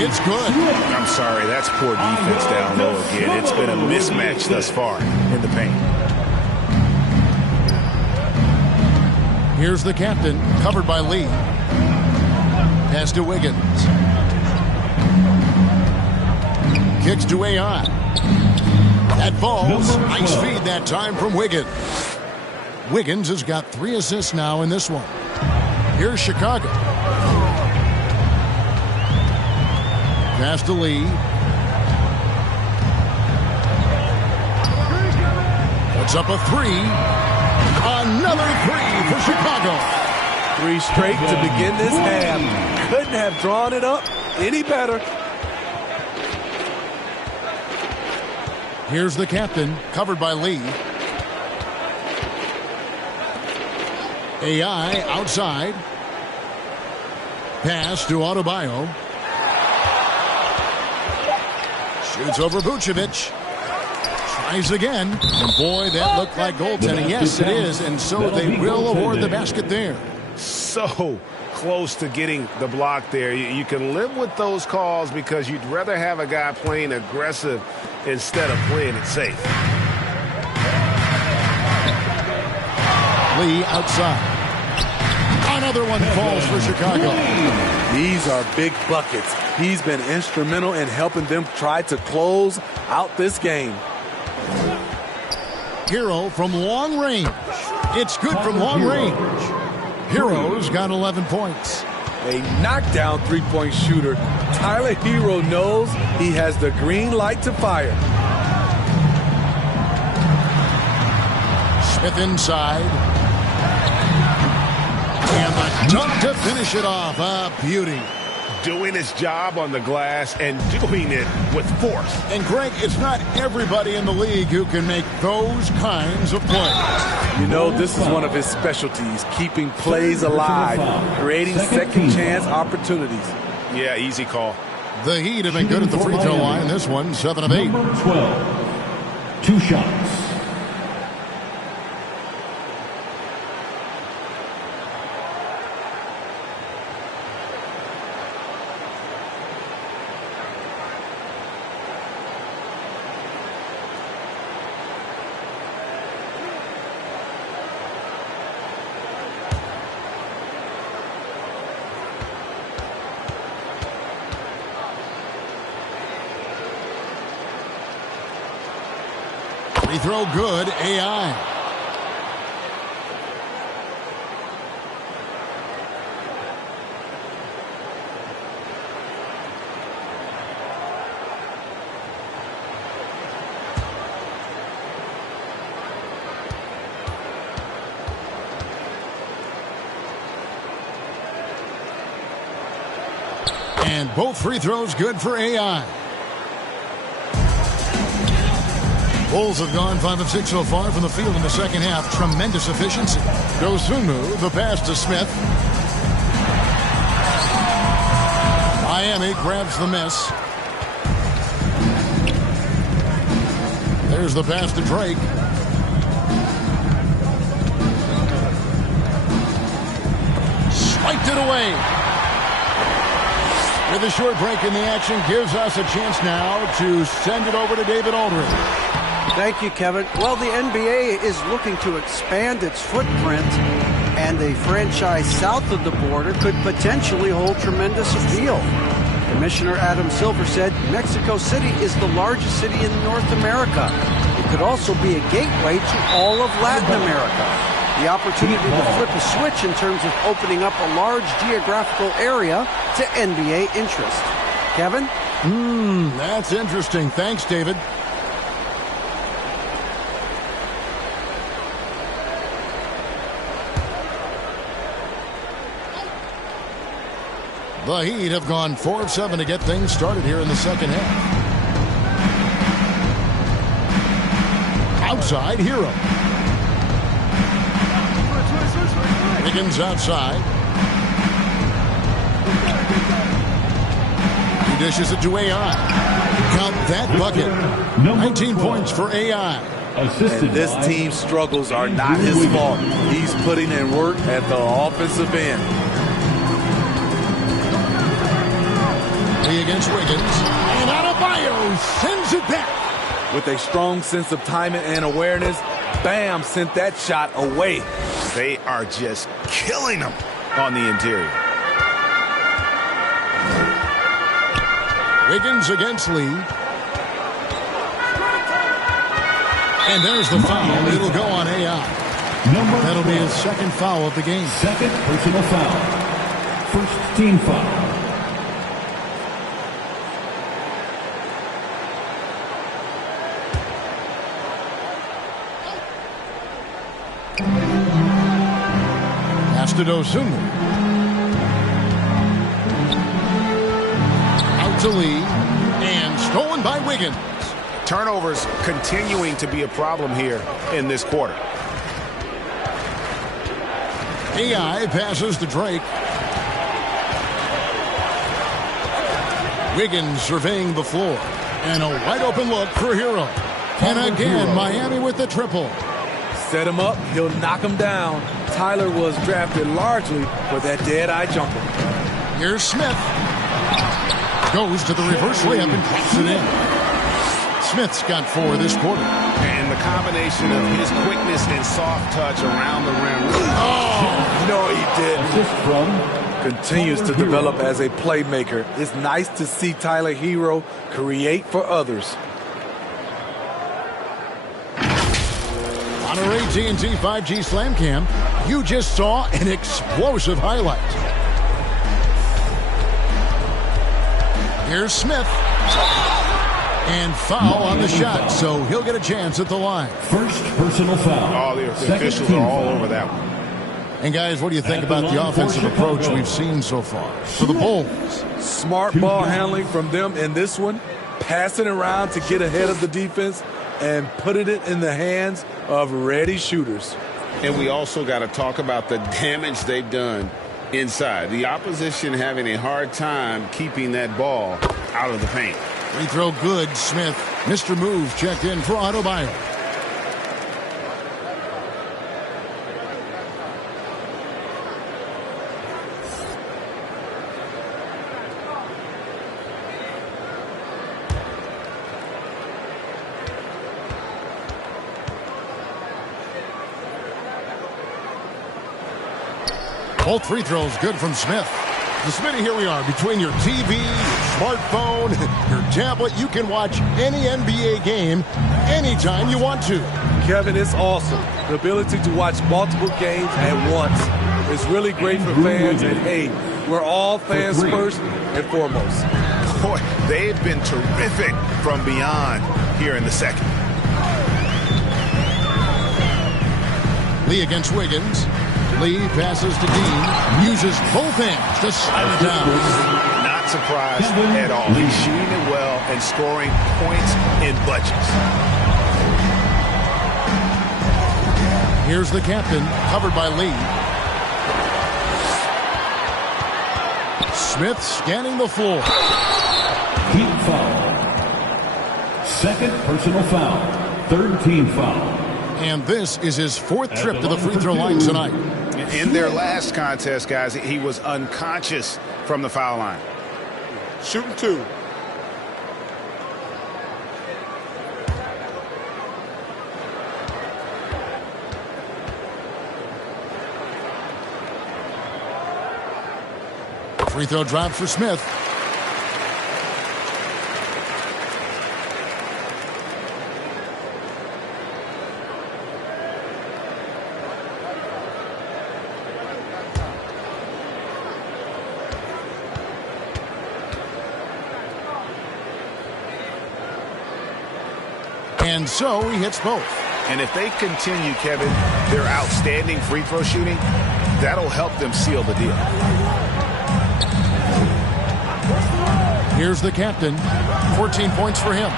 It's good. I'm sorry, that's poor defense down low again. It's been a mismatch thus far in the paint. Here's the captain, covered by Lee. Pass to Wiggins. Kicks to AI. That falls. Nice feed that time from Wiggins. Wiggins has got 3 assists now in this one. Here's Chicago. Pass to Lee. Puts up a 3. Another 3 for Chicago. 3 straight to begin this half. Couldn't have drawn it up any better. Here's the captain, covered by Lee. AI outside. Pass to Adebayo. Shoots over Vucevic. Tries again. And boy, that looked like goaltending. Yes, it is. And so they will award the basket there. So close to getting the block there. You can live with those calls because you'd rather have a guy playing aggressive instead of playing it safe. Lee outside. Another one falls for Chicago. These are big buckets. He's been instrumental in helping them try to close out this game. Hero from long range. It's good from long range. Hero's got 11 points. A knockdown three-point shooter. Tyler Hero knows he has the green light to fire. Smith inside. And the dunk to finish it off. A beauty. Doing his job on the glass and doing it with force. And Greg, it's not everybody in the league who can make those kinds of plays. You know, this is one of his specialties, keeping plays alive, creating second chance opportunities. Yeah, easy call. The Heat have been good at the free throw line. This one, 7 of 8. Number 12. 2 shots. Free throw good, AI. And both free throws good for AI. Bulls have gone 5 of 6 so far from the field in the second half. Tremendous efficiency. Dosunmu, the pass to Smith. Miami grabs the miss. There's the pass to Drake. Swiped it away. With a short break in the action, gives us a chance now to send it over to David Aldridge. Thank you, Kevin. Well, the NBA is looking to expand its footprint, and a franchise south of the border could potentially hold tremendous appeal. Commissioner Adam Silver said Mexico City is the largest city in North America. It could also be a gateway to all of Latin America. The opportunity to flip a switch in terms of opening up a large geographical area to NBA interest. Kevin? That's interesting. Thanks, David. The Heat have gone 4 of 7 to get things started here in the second half. Outside, Hero. Wiggins outside. He dishes it to AI. Count that bucket. 19 points for AI. And this team's struggles are not his fault. He's putting in work at the offensive end. Against Wiggins, and Adebayo sends it back. With a strong sense of timing and awareness, Bam sent that shot away. They are just killing them on the interior. Wiggins against Lee. And there's the foul. It'll go on AI. That'll be his second foul of the game. Second personal foul. First team foul. Pass to Dosunmu. Out to Lee. And stolen by Wiggins. Turnovers continuing to be a problem here in this quarter. AI passes to Drake. Wiggins surveying the floor. And a wide open look for Hero. And again, Miami with the triple. Set him up, he'll knock him down. Tyler was drafted largely for that dead-eye jumper. Here's Smith. Goes to the reverse layup and drops it in. Smith's got 4 this quarter. And the combination of his quickness and soft touch around the rim. Oh, no, he didn't. Continues to develop as a playmaker. It's nice to see Tyler Hero create for others. On our AT&T 5G Slam Cam, you just saw an explosive highlight. Here's Smith. And foul on the shot, so he'll get a chance at the line. First personal foul. Oh, the officials are all over that one. And guys, what do you think about the offensive approach we've seen so far for the Bulls? Smart ball handling from them in this one. Passing around to get ahead of the defense and putting it in the hands of ready shooters. And we also got to talk about the damage they've done inside. The opposition having a hard time keeping that ball out of the paint. Free throw good, Smith. Mr. Move checked in for Adebayo. Both free throws good from Smith. So Smitty, here we are between your TV, your smartphone, your tablet. You can watch any NBA game anytime you want to. Kevin, it's awesome. The ability to watch multiple games at once is really great for fans. And hey, we're all fans first and foremost. Boy, they've been terrific from beyond here in the second. Lee against Wiggins. Lee passes to Dean, uses both hands to slide it down. Not surprised at all. He's shooting it well and scoring points in bunches. Here's the captain, covered by Lee. Smith scanning the floor. Team foul. Second personal foul. Third team foul. And this is his 4th trip to the free throw line tonight. In their last contest, guys, he was unconscious from the foul line. Shooting 2. Free throw drop for Smith. And so he hits both. And if they continue, Kevin, their outstanding free throw shooting, that'll help them seal the deal. Here's the captain. 14 points for him.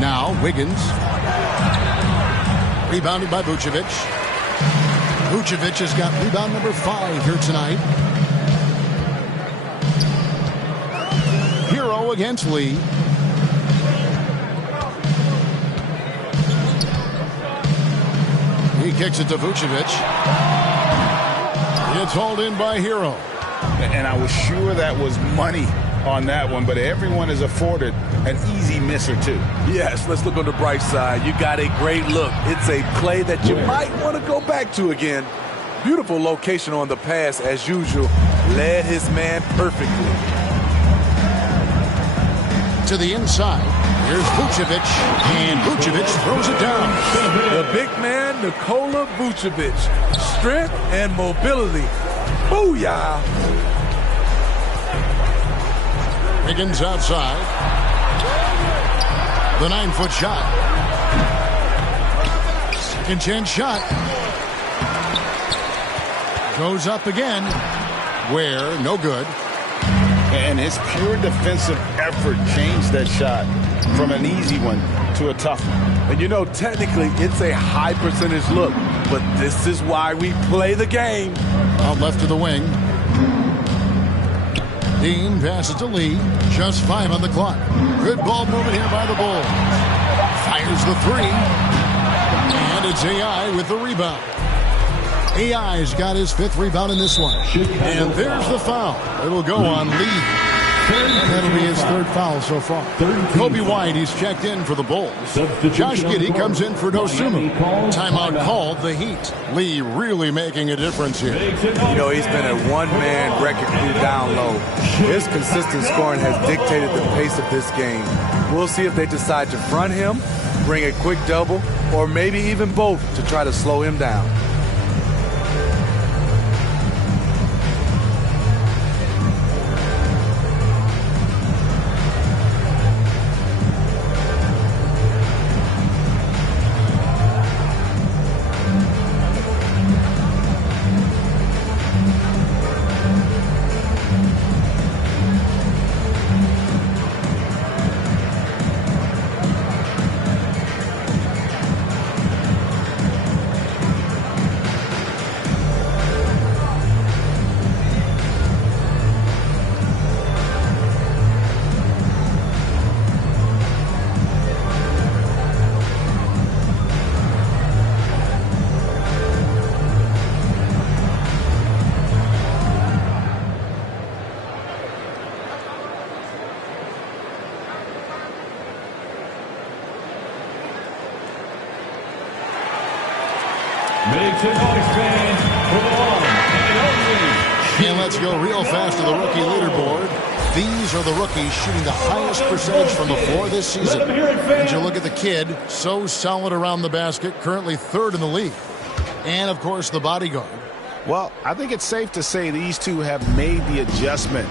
Now Wiggins. Rebounded by Vucevic. Vucevic has got rebound number 5 here tonight. Hero against Lee. He kicks it to Vucevic. It's hauled in by Hero. And I was sure that was money on that one, but everyone is afforded an easy miss or two. Yes, let's look on the bright side. You got a great look. It's a play that you might want to go back to again. Beautiful location on the pass, as usual. Led his man perfectly. To the inside. Here's Vucevic, and Vucevic throws it down. The big man, Nikola Vucevic. Strength and mobility. Booyah! Wiggins outside. The 9-foot shot. Second chance shot. Goes up again. Where? No good. And his pure defensive effort changed that shot from an easy one to a tough one. And you know, technically, it's a high percentage look, but this is why we play the game. Out left to the wing. Dean passes to Lee. Just 5 on the clock. Good ball movement here by the Bulls. Fires the 3. And it's AI with the rebound. AI's got his 5th rebound in this one. And there's the foul. It'll go on Lee. And that'll be his 3rd foul so far. Kobe White, he's checked in for the Bulls. Josh Giddey comes in for Dosunmu. Timeout called the Heat. Lee really making a difference here. You know, he's been a one-man wrecking crew down low. His consistent scoring has dictated the pace of this game. We'll see if they decide to front him, bring a quick double, or maybe even both to try to slow him down. And let's go real fast to the rookie leaderboard. These are the rookies shooting the highest percentage from the floor this season. And you look at the kid, so solid around the basket, currently 3rd in the league. And, of course, the bodyguard. Well, I think it's safe to say these two have made the adjustment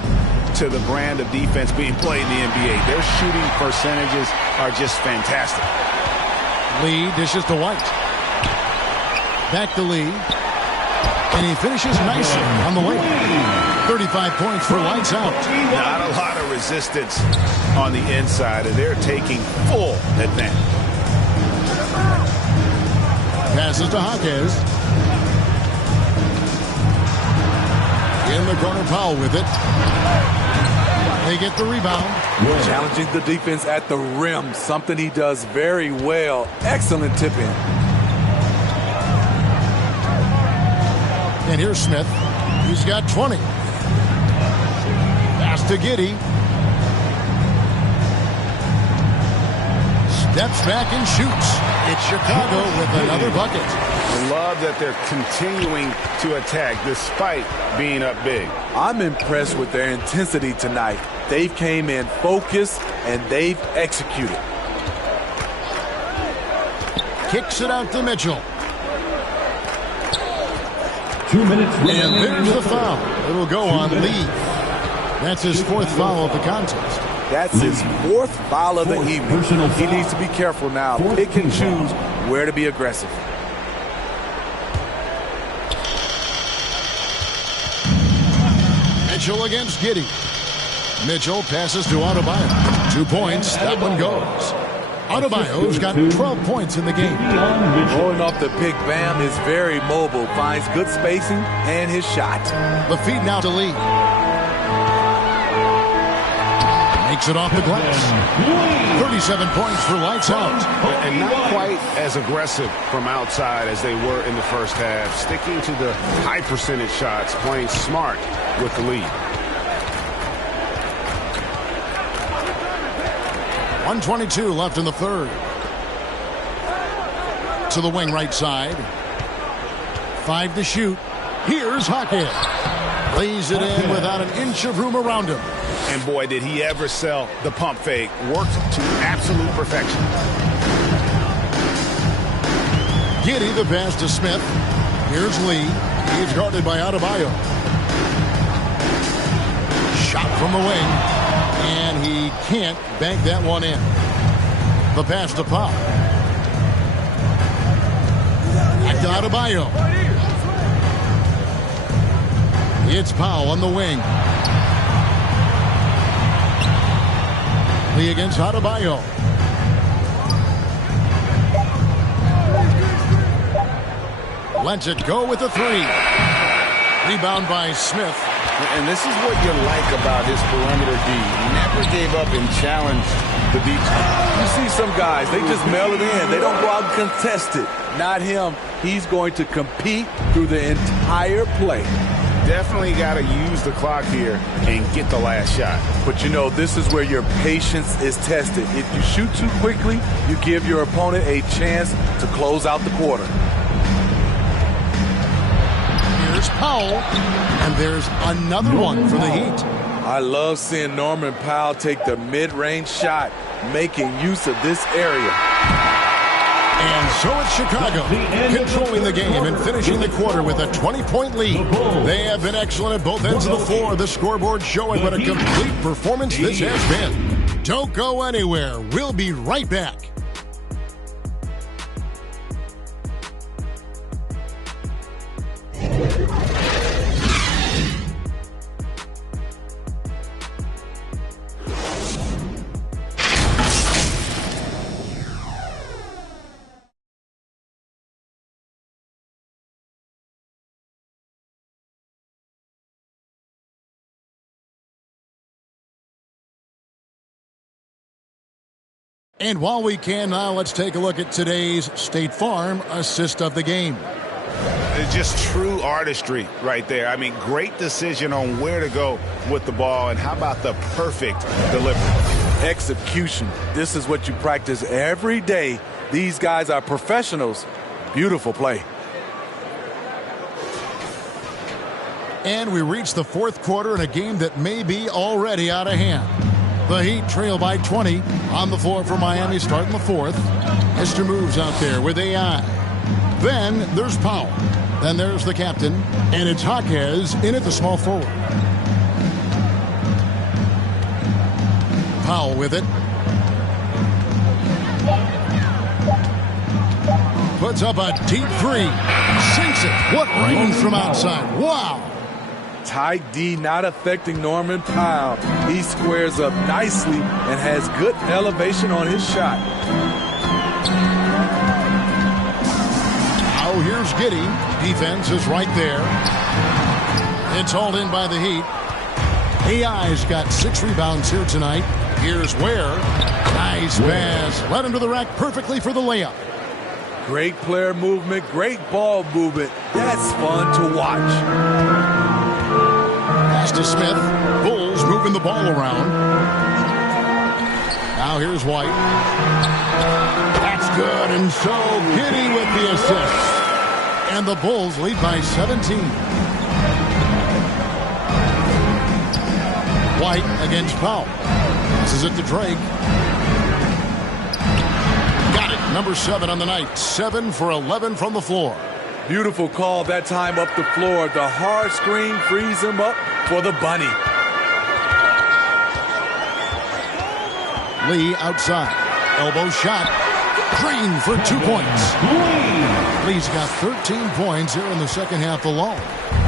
to the brand of defense being played in the NBA. Their shooting percentages are just fantastic. Lee dishes to White. Back to Lee. And he finishes nicely on the layup. 35 points for lights out. Not a lot of resistance on the inside, and they're taking full advantage. Passes to Jaquez. In the corner, Powell with it. They get the rebound. Challenging the defense at the rim, something he does very well. Excellent tip-in. And here's Smith. He's got 20. Pass to Giddey. Steps back and shoots. It's Chicago with another bucket. I love that they're continuing to attack despite being up big. I'm impressed with their intensity tonight. They've came in focused and they've executed. Kicks it out to Mitchell. 2 minutes. And there's the foul. It'll go on Lee. That's his 4th foul of the contest. That's his 4th foul of the evening. He needs to be careful now. Pick and choose where to be aggressive. Mitchell against Giddey. Mitchell passes to Adebayo. 2 points. That one goes. Adebayo's got 12 points in the game. Rolling off the pick, Bam is very mobile, finds good spacing and his shot. The feed now to Lee. Makes it off the glass. 37 points for lights out. And not quite as aggressive from outside as they were in the first half. Sticking to the high percentage shots, playing smart with the lead. 1:22 left in the 3rd. To the wing right side. 5 to shoot. Here's Jaquez. Lays it in without an inch of room around him. And boy, did he ever sell the pump fake. Worked to absolute perfection. Giddey the pass to Smith. Here's Lee. He's guarded by Adebayo. Shot from the wing. And he can't bank that one in. The pass to Powell. Back to Adebayo. It's Powell on the wing. Lee against Adebayo. Lets it go with a three. Rebound by Smith. And this is what you like about his perimeter D. He never gave up and challenged the defense. You see some guys, they just mail it in. They don't go out and contest it. Not him. He's going to compete through the entire play. Definitely got to use the clock here and get the last shot. But you know, this is where your patience is tested. If you shoot too quickly, you give your opponent a chance to close out the quarter. Here's Powell, and there's another one for the Heat. I love seeing Norman Powell take the mid-range shot, making use of this area. And so it's Chicago, controlling the game and finishing the quarter with a 20-point lead. They have been excellent at both ends of the floor. The scoreboard showing what a complete performance this has been. Don't go anywhere. We'll be right back. And while we can now, let's take a look at today's State Farm assist of the game. It's just true artistry right there. I mean, great decision on where to go with the ball, and how about the perfect delivery? Execution. This is what you practice every day. These guys are professionals. Beautiful play. And we reach the fourth quarter in a game that may be already out of hand. The Heat trail by 20 on the floor for Miami starting the fourth. Mr. Moves out there with AI. Then there's Powell. Then there's the captain. And it's Jaquez in at the small forward. Powell with it. Puts up a deep three. Sinks it. What range from outside. Wow. Tight D not affecting Norman Powell. He squares up nicely and has good elevation on his shot. Oh, here's Giddey. Defense is right there. It's hauled in by the Heat. AI's got 6 rebounds here tonight. Here's Ware. Nice pass. Led him to the rack perfectly for the layup. Great player movement, great ball movement. That's fun to watch. Pass to Smith. Bulls moving the ball around. Now here's White. That's good, and so Giddey with the assist. And the Bulls lead by 17. White against Powell. This is it to Drake. Got it. Number 7 on the night. 7 for 11 from the floor. Beautiful call that time up the floor. The hard screen frees him up for the bunny. Lee outside. Elbow shot. Green for 2 points. Lee's got 13 points here in the second half alone.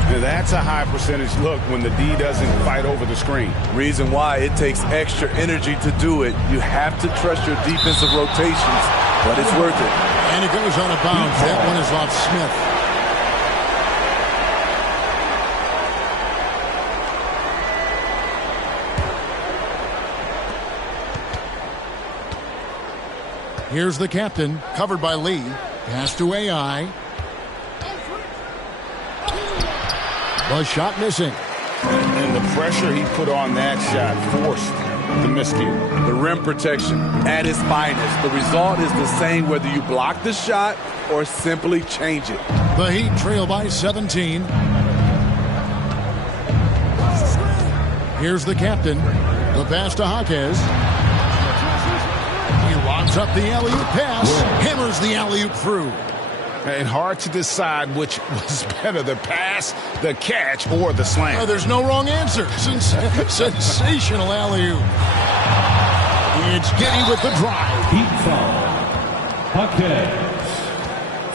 Now that's a high percentage look when the D doesn't fight over the screen. Reason why it takes extra energy to do it. You have to trust your defensive rotations, but it's worth it. And it goes on a bounce. That one is off Smith. Here's the captain, covered by Lee. Pass to AI. The shot missing. And the pressure he put on that shot forced the miscue. The rim protection at its finest. The result is the same whether you block the shot or simply change it. The Heat trail by 17. Here's the captain. The pass to Jaquez. He lobs up the alley-oop pass. Hammers the alley-oop through. And hard to decide which was better, the pass, the catch, or the slam. There's no wrong answer. Sensational alley-oop. It's Giddey with the drive. Heat foul. Jaquez.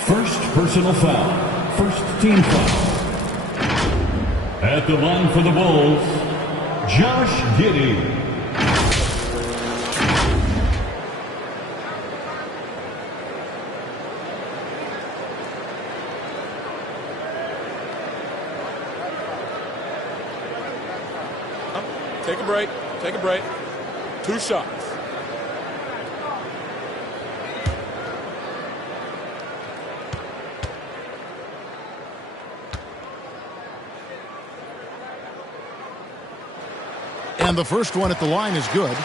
First personal foul. First team foul. At the line for the Bulls, Josh Giddey. break. Take a break. 2 shots. And the first one at the line is good.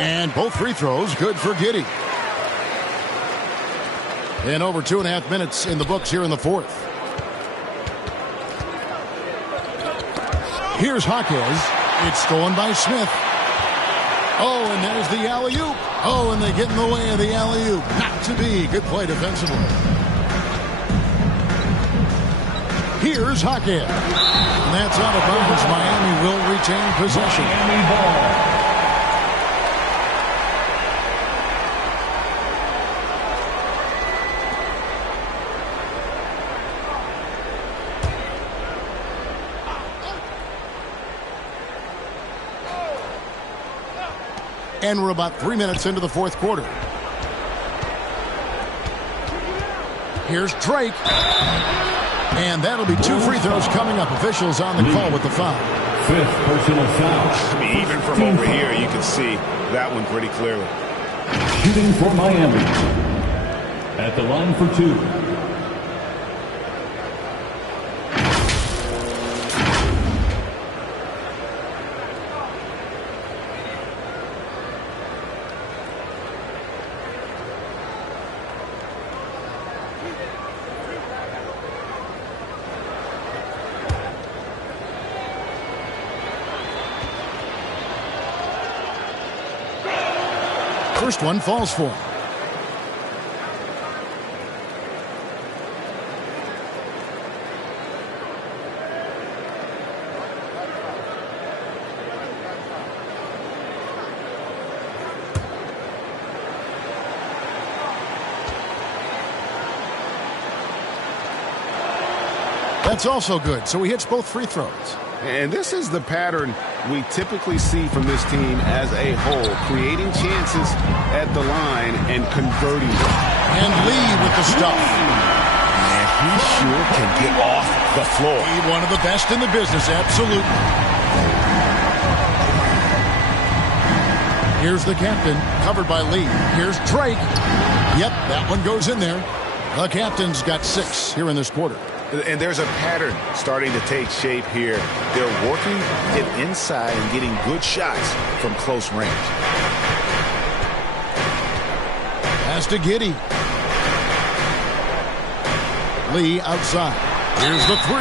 And both free throws good for Giddey. And over 2.5 minutes in the books here in the fourth. Here's Jaquez. It's stolen by Smith. Oh, and there's the alley-oop. Oh, and they get in the way of the alley-oop. Not to be. Good play defensively. Here's Jaquez. And that's out of bounds. Miami will retain possession. Miami ball. And we're about 3 minutes into the fourth quarter. Here's Drake. And that'll be 2 free throws coming up. Officials on the call with the foul. 5th personal foul. I mean, even from over here, you can see that one pretty clearly. Shooting for Miami. At the line for 2. First one falls for him. That's also good, so he hits both free throws. And this is the pattern we typically see from this team as a whole, creating chances at the line and converting them. And Lee with the stuff. And he sure can get off the floor. He's one of the best in the business, absolutely. Here's the captain, covered by Lee. Here's Drake. Yep, that one goes in there. The captain's got 6 here in this quarter. And there's a pattern starting to take shape here. They're working it inside and getting good shots from close range. Pass to Giddey. Lee outside. Here's the 3.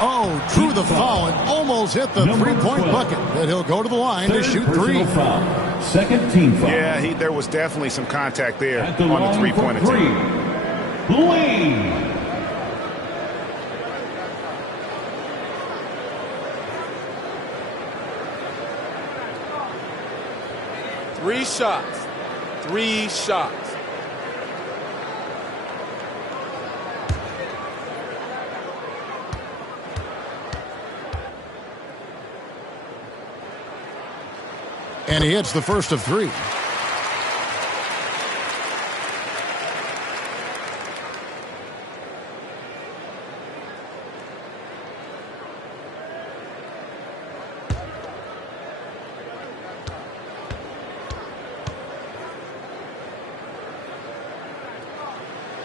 Oh, drew the foul and almost hit the three-point bucket. But he'll go to the line to shoot 3. Foul. Second team foul. Yeah, there was definitely some contact there on the three-point attempt. Lee. 3 shots. 3 shots. And he hits the first of 3.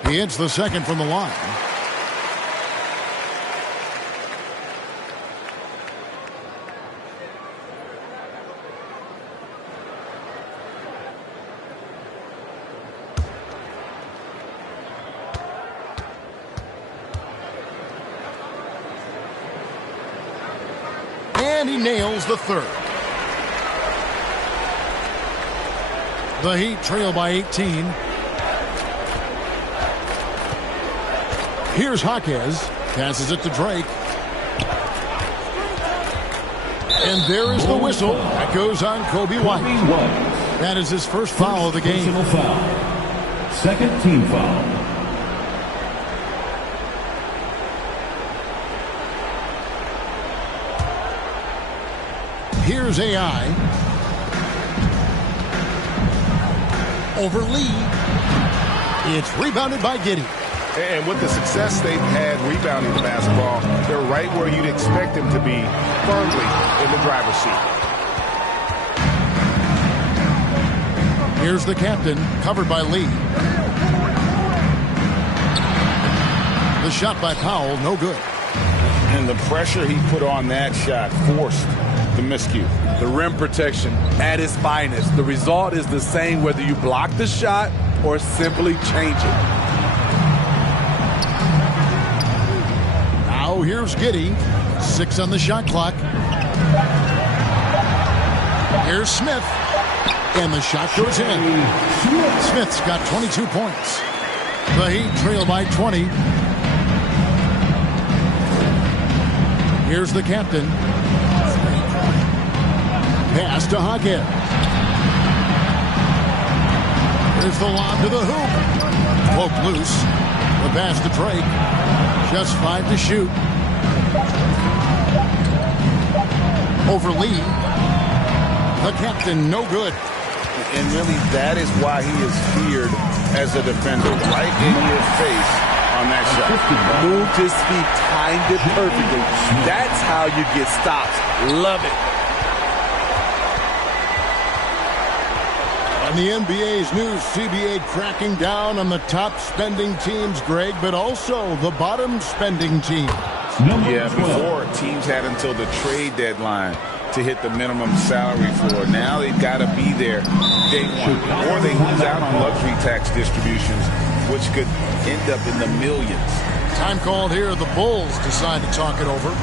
He hits the second from the line. And he nails the third. The Heat trail by 18. Here's Jaquez. Passes it to Drake. And there is the whistle. That goes on Kobe White. That is his first foul of the game. Foul. Second team foul. Here's AI. Over Lee. It's rebounded by Giddey. And with the success they've had rebounding the basketball, they're right where you'd expect them to be, firmly in the driver's seat. Here's the captain, covered by Lee. The shot by Powell, no good. And the pressure he put on that shot forced the miscue. The rim protection at its finest. The result is the same whether you block the shot or simply change it. Now here's Giddey. 6 on the shot clock. Here's Smith. And the shot goes in. Smith's got 22 points. The Heat trail by 20. Here's the captain. Pass to Hockett. Here's the lob to the hoop. Poked loose. The pass to Drake. Just 5 to shoot. Over Lee. The captain, no good. And really, that is why he is feared as a defender. Right in your face on that shot. Moved his feet, timed it perfectly. That's how you get stops. Love it. And the NBA's new CBA cracking down on the top spending teams, Greg, but also the bottom spending teams. Yeah, before teams had until the trade deadline to hit the minimum salary floor. Now they've got to be there day one, or they lose out on luxury tax distributions, which could end up in the millions. Time called here. The Bulls decide to talk it over.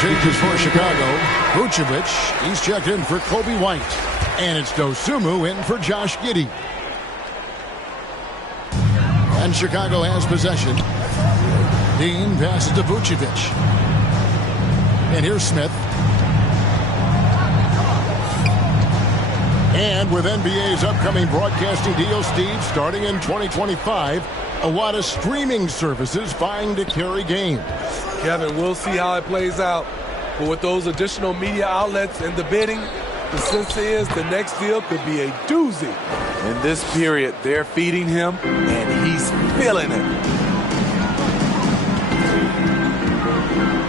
Changes for Chicago. Vucevic, he's checked in for Kobe White. And it's Dosunmu in for Josh Giddey. And Chicago has possession. Dean passes to Vucevic. And here's Smith. And with NBA's upcoming broadcasting deal, Steve, starting in 2025, a lot of streaming services vying to carry games. Kevin, we'll see how it plays out. But with those additional media outlets and the bidding, the sense is the next deal could be a doozy. In this period, they're feeding him, and he's feeling it.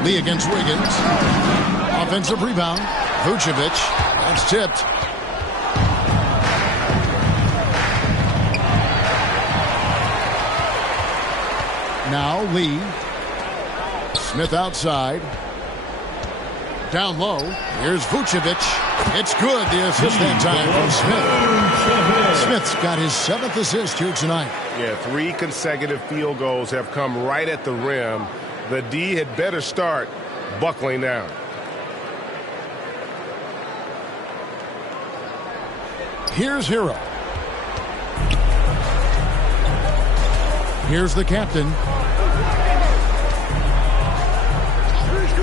Lee against Wiggins. Offensive rebound. Vucevic. That's tipped. Now Lee. Smith outside. Down low. Here's Vucevic. It's good. The assist that time from Smith. Smith's got his 7th assist here tonight. Yeah, 3 consecutive field goals have come right at the rim. The D had better start buckling down. Here's Hero. Here's the captain.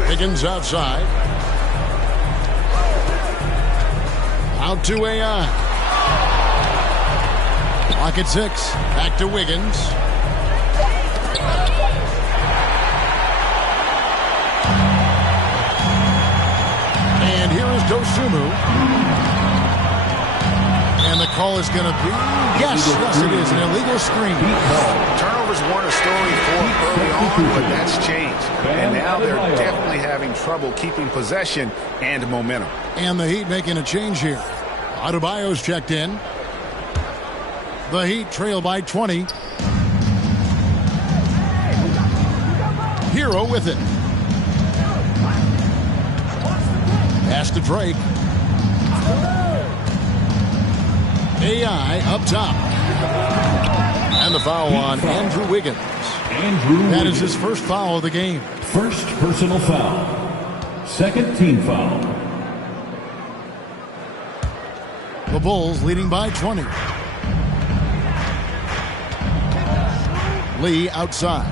Higgins outside. Out to AI. Clock at 6. Back to Wiggins. Dosunmu. And the call is going to be, yes, it is, an illegal screen. Turnovers weren't a story for early on, but that's changed. And now they're definitely having trouble keeping possession and momentum. And the Heat making a change here. Adebayo's checked in. The Heat trail by 20. Hero with it. Pass to Drake. AI up top. And the foul on Andrew Wiggins. That is his first foul of the game. First personal foul. Second team foul. The Bulls leading by 20. Lee outside.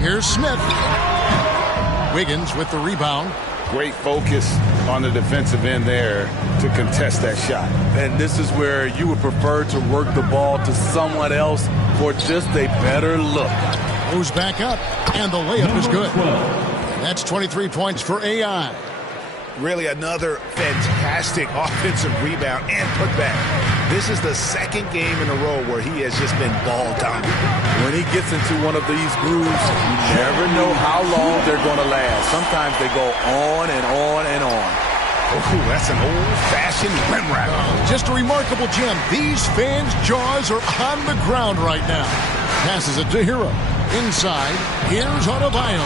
Here's Smith. Wiggins with the rebound. Great focus on the defensive end there to contest that shot. And this is where you would prefer to work the ball to someone else for just a better look. Moves back up, and the layup is good. That's 23 points for AI. Really another fantastic offensive rebound and putback. This is the second game in a row where he has just been ball dominant. When he gets into one of these grooves, you never know how long they're going to last. Sometimes they go on and on and on. Oh, that's an old-fashioned rim wrap. Just a remarkable gem. These fans' jaws are on the ground right now. Passes it to Hero. Inside, here's Adebayo.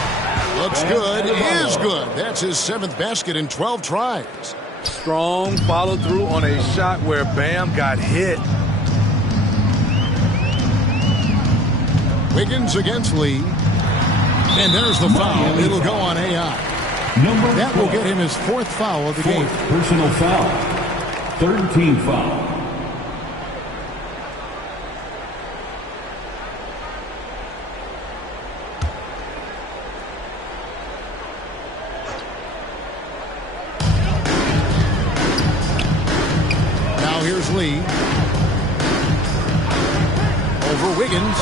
Looks good, is good. That's his 7th basket in 12 tries. Strong follow-through on a shot where Bam got hit. Wiggins against Lee. And there's the foul. It'll go on AI. That will get him his 4th foul of the game. Personal foul. Third team foul. Here's Lee. Over Wiggins.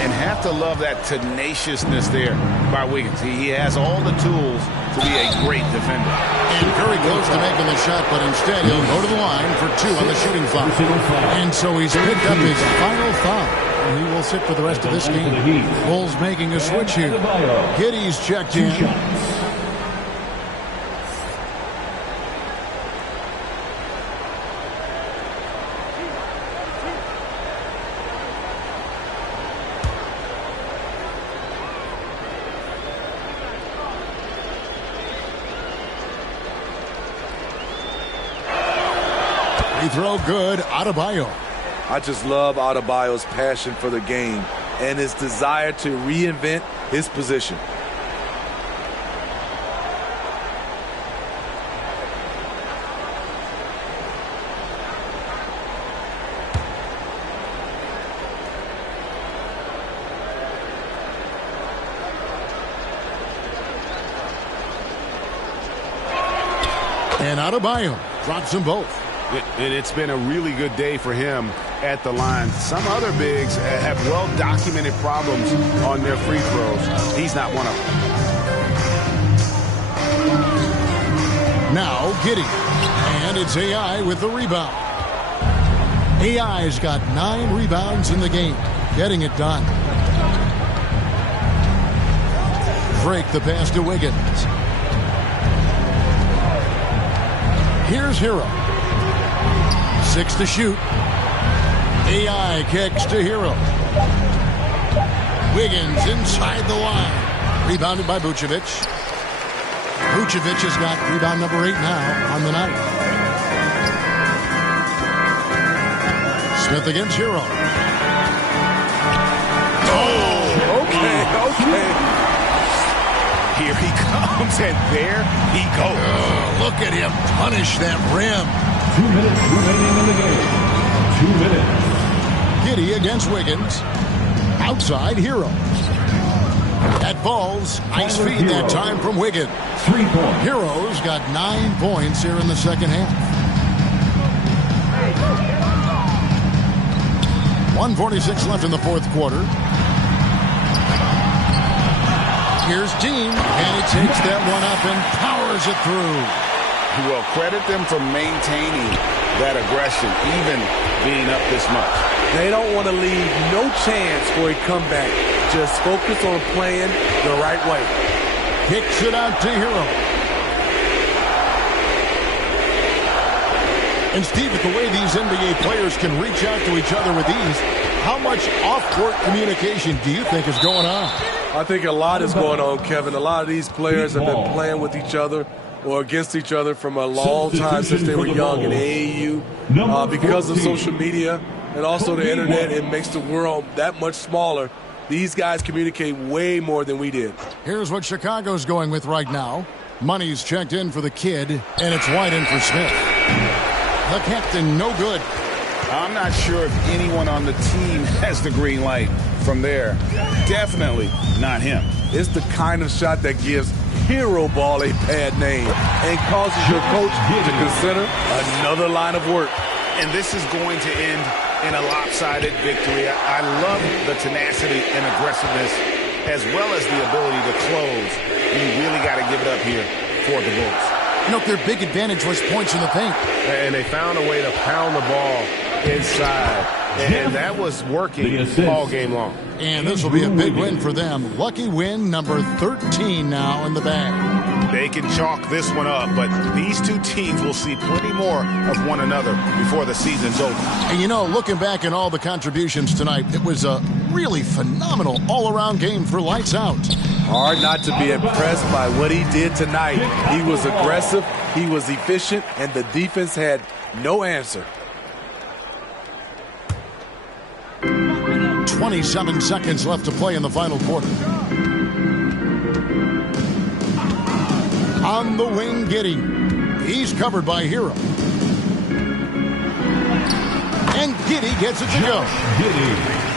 And have to love that tenaciousness there by Wiggins. He has all the tools to be a great defender. And very close to making the shot, but instead he'll go to the line for 2 on the shooting foul. And so he's picked up his final foul. And he will sit for the rest of this game. Bulls making a switch here. Giddey's checked in. Throw good, Adebayo. I just love Adebayo's passion for the game and his desire to reinvent his position. And Adebayo drops them both. It's been a really good day for him at the line. Some other bigs have well-documented problems on their free throws. He's not one of them. Now Giddey. And it's AI with the rebound. AI's got 9 rebounds in the game. Getting it done. Drake the pass to Wiggins. Here's Hero. 6 to shoot. AI kicks to Hero. Wiggins inside the line. Rebounded by Vucevic. Vucevic has got rebound number 8 now on the night. Smith against Hero. Oh, okay. Here he comes, and there he goes. Look at him punish that rim. 2 minutes remaining in the game. 2 minutes. Giddey against Wiggins. Outside Hero. That falls. Nice feed that time from Wiggins. 3 points. Hero's got 9 points here in the second half. 1:46 left in the fourth quarter. Here's Dean, and he takes that one up and powers it through. Well, credit them for maintaining that aggression, even being up this much. They don't want to leave no chance for a comeback. Just focus on playing the right way. Kicks it out to Hero. And Steve, with the way these NBA players can reach out to each other with ease, how much off-court communication do you think is going on? I think a lot is going on, Kevin. A lot of these players have been playing with each other or against each other from a long time since they were young in AAU. Because of social media and also the internet, it makes the world that much smaller. These guys communicate way more than we did. Here's what Chicago's going with right now. Money's checked in for the kid, and it's wide in for Smith. The captain, no good. I'm not sure if anyone on the team has the green light from there. Definitely not him. It's the kind of shot that gives Hero Ball a bad name and causes your coach to consider another line of work. And this is going to end in a lopsided victory. I love the tenacity and aggressiveness as well as the ability to close. You really got to give it up here for the Bulls. You know, their big advantage was points in the paint. And they found a way to pound the ball inside. And that was working all game long. And this will be a big win for them. Lucky win number 13 now in the bag. They can chalk this one up, but these two teams will see plenty more of one another before the season's over. And you know, looking back at all the contributions tonight, it was a really phenomenal all-around game for Lights Out. Hard not to be impressed by what he did tonight. He was aggressive, he was efficient, and the defense had no answer. 27 seconds left to play in the final quarter. On the wing, Giddey. He's covered by Hero. And Giddey gets it to go.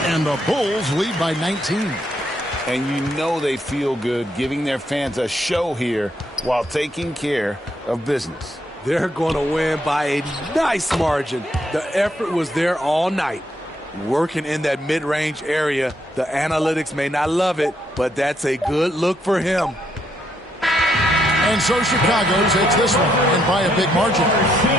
And the Bulls lead by 19. And you know they feel good giving their fans a show here while taking care of business. They're going to win by a nice margin. The effort was there all night. Working in that mid-range area, the analytics may not love it, but that's a good look for him. And so Chicago takes this one, and by a big margin.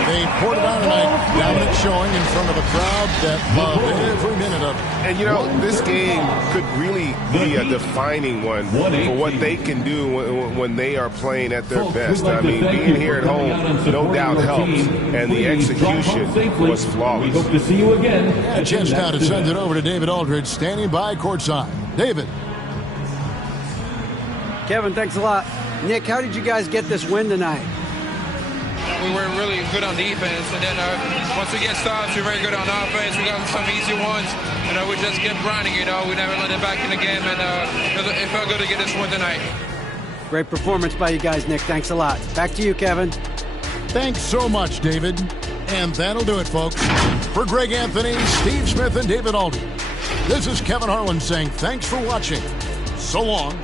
They poured it on tonight, dominant showing in front of a crowd that loved every minute of it. And, you know, this game could really be a defining one for what they can do when they are playing at their best. I mean, being here at home, no doubt helps, and the execution was flawless. Hope to see you again. A chance now to send it over to David Aldridge, standing by courtside. David. Kevin, thanks a lot. Nick, how did you guys get this win tonight? We were really good on defense, and then once we get started, we're very good on offense. We got some easy ones, we just kept grinding, we never let it back in the game, and it felt good to get this win tonight. Great performance by you guys, Nick. Thanks a lot. Back to you, Kevin. Thanks so much, David. And that'll do it, folks. For Greg Anthony, Steve Smith, and David Aldridge, this is Kevin Harlan saying thanks for watching. So long.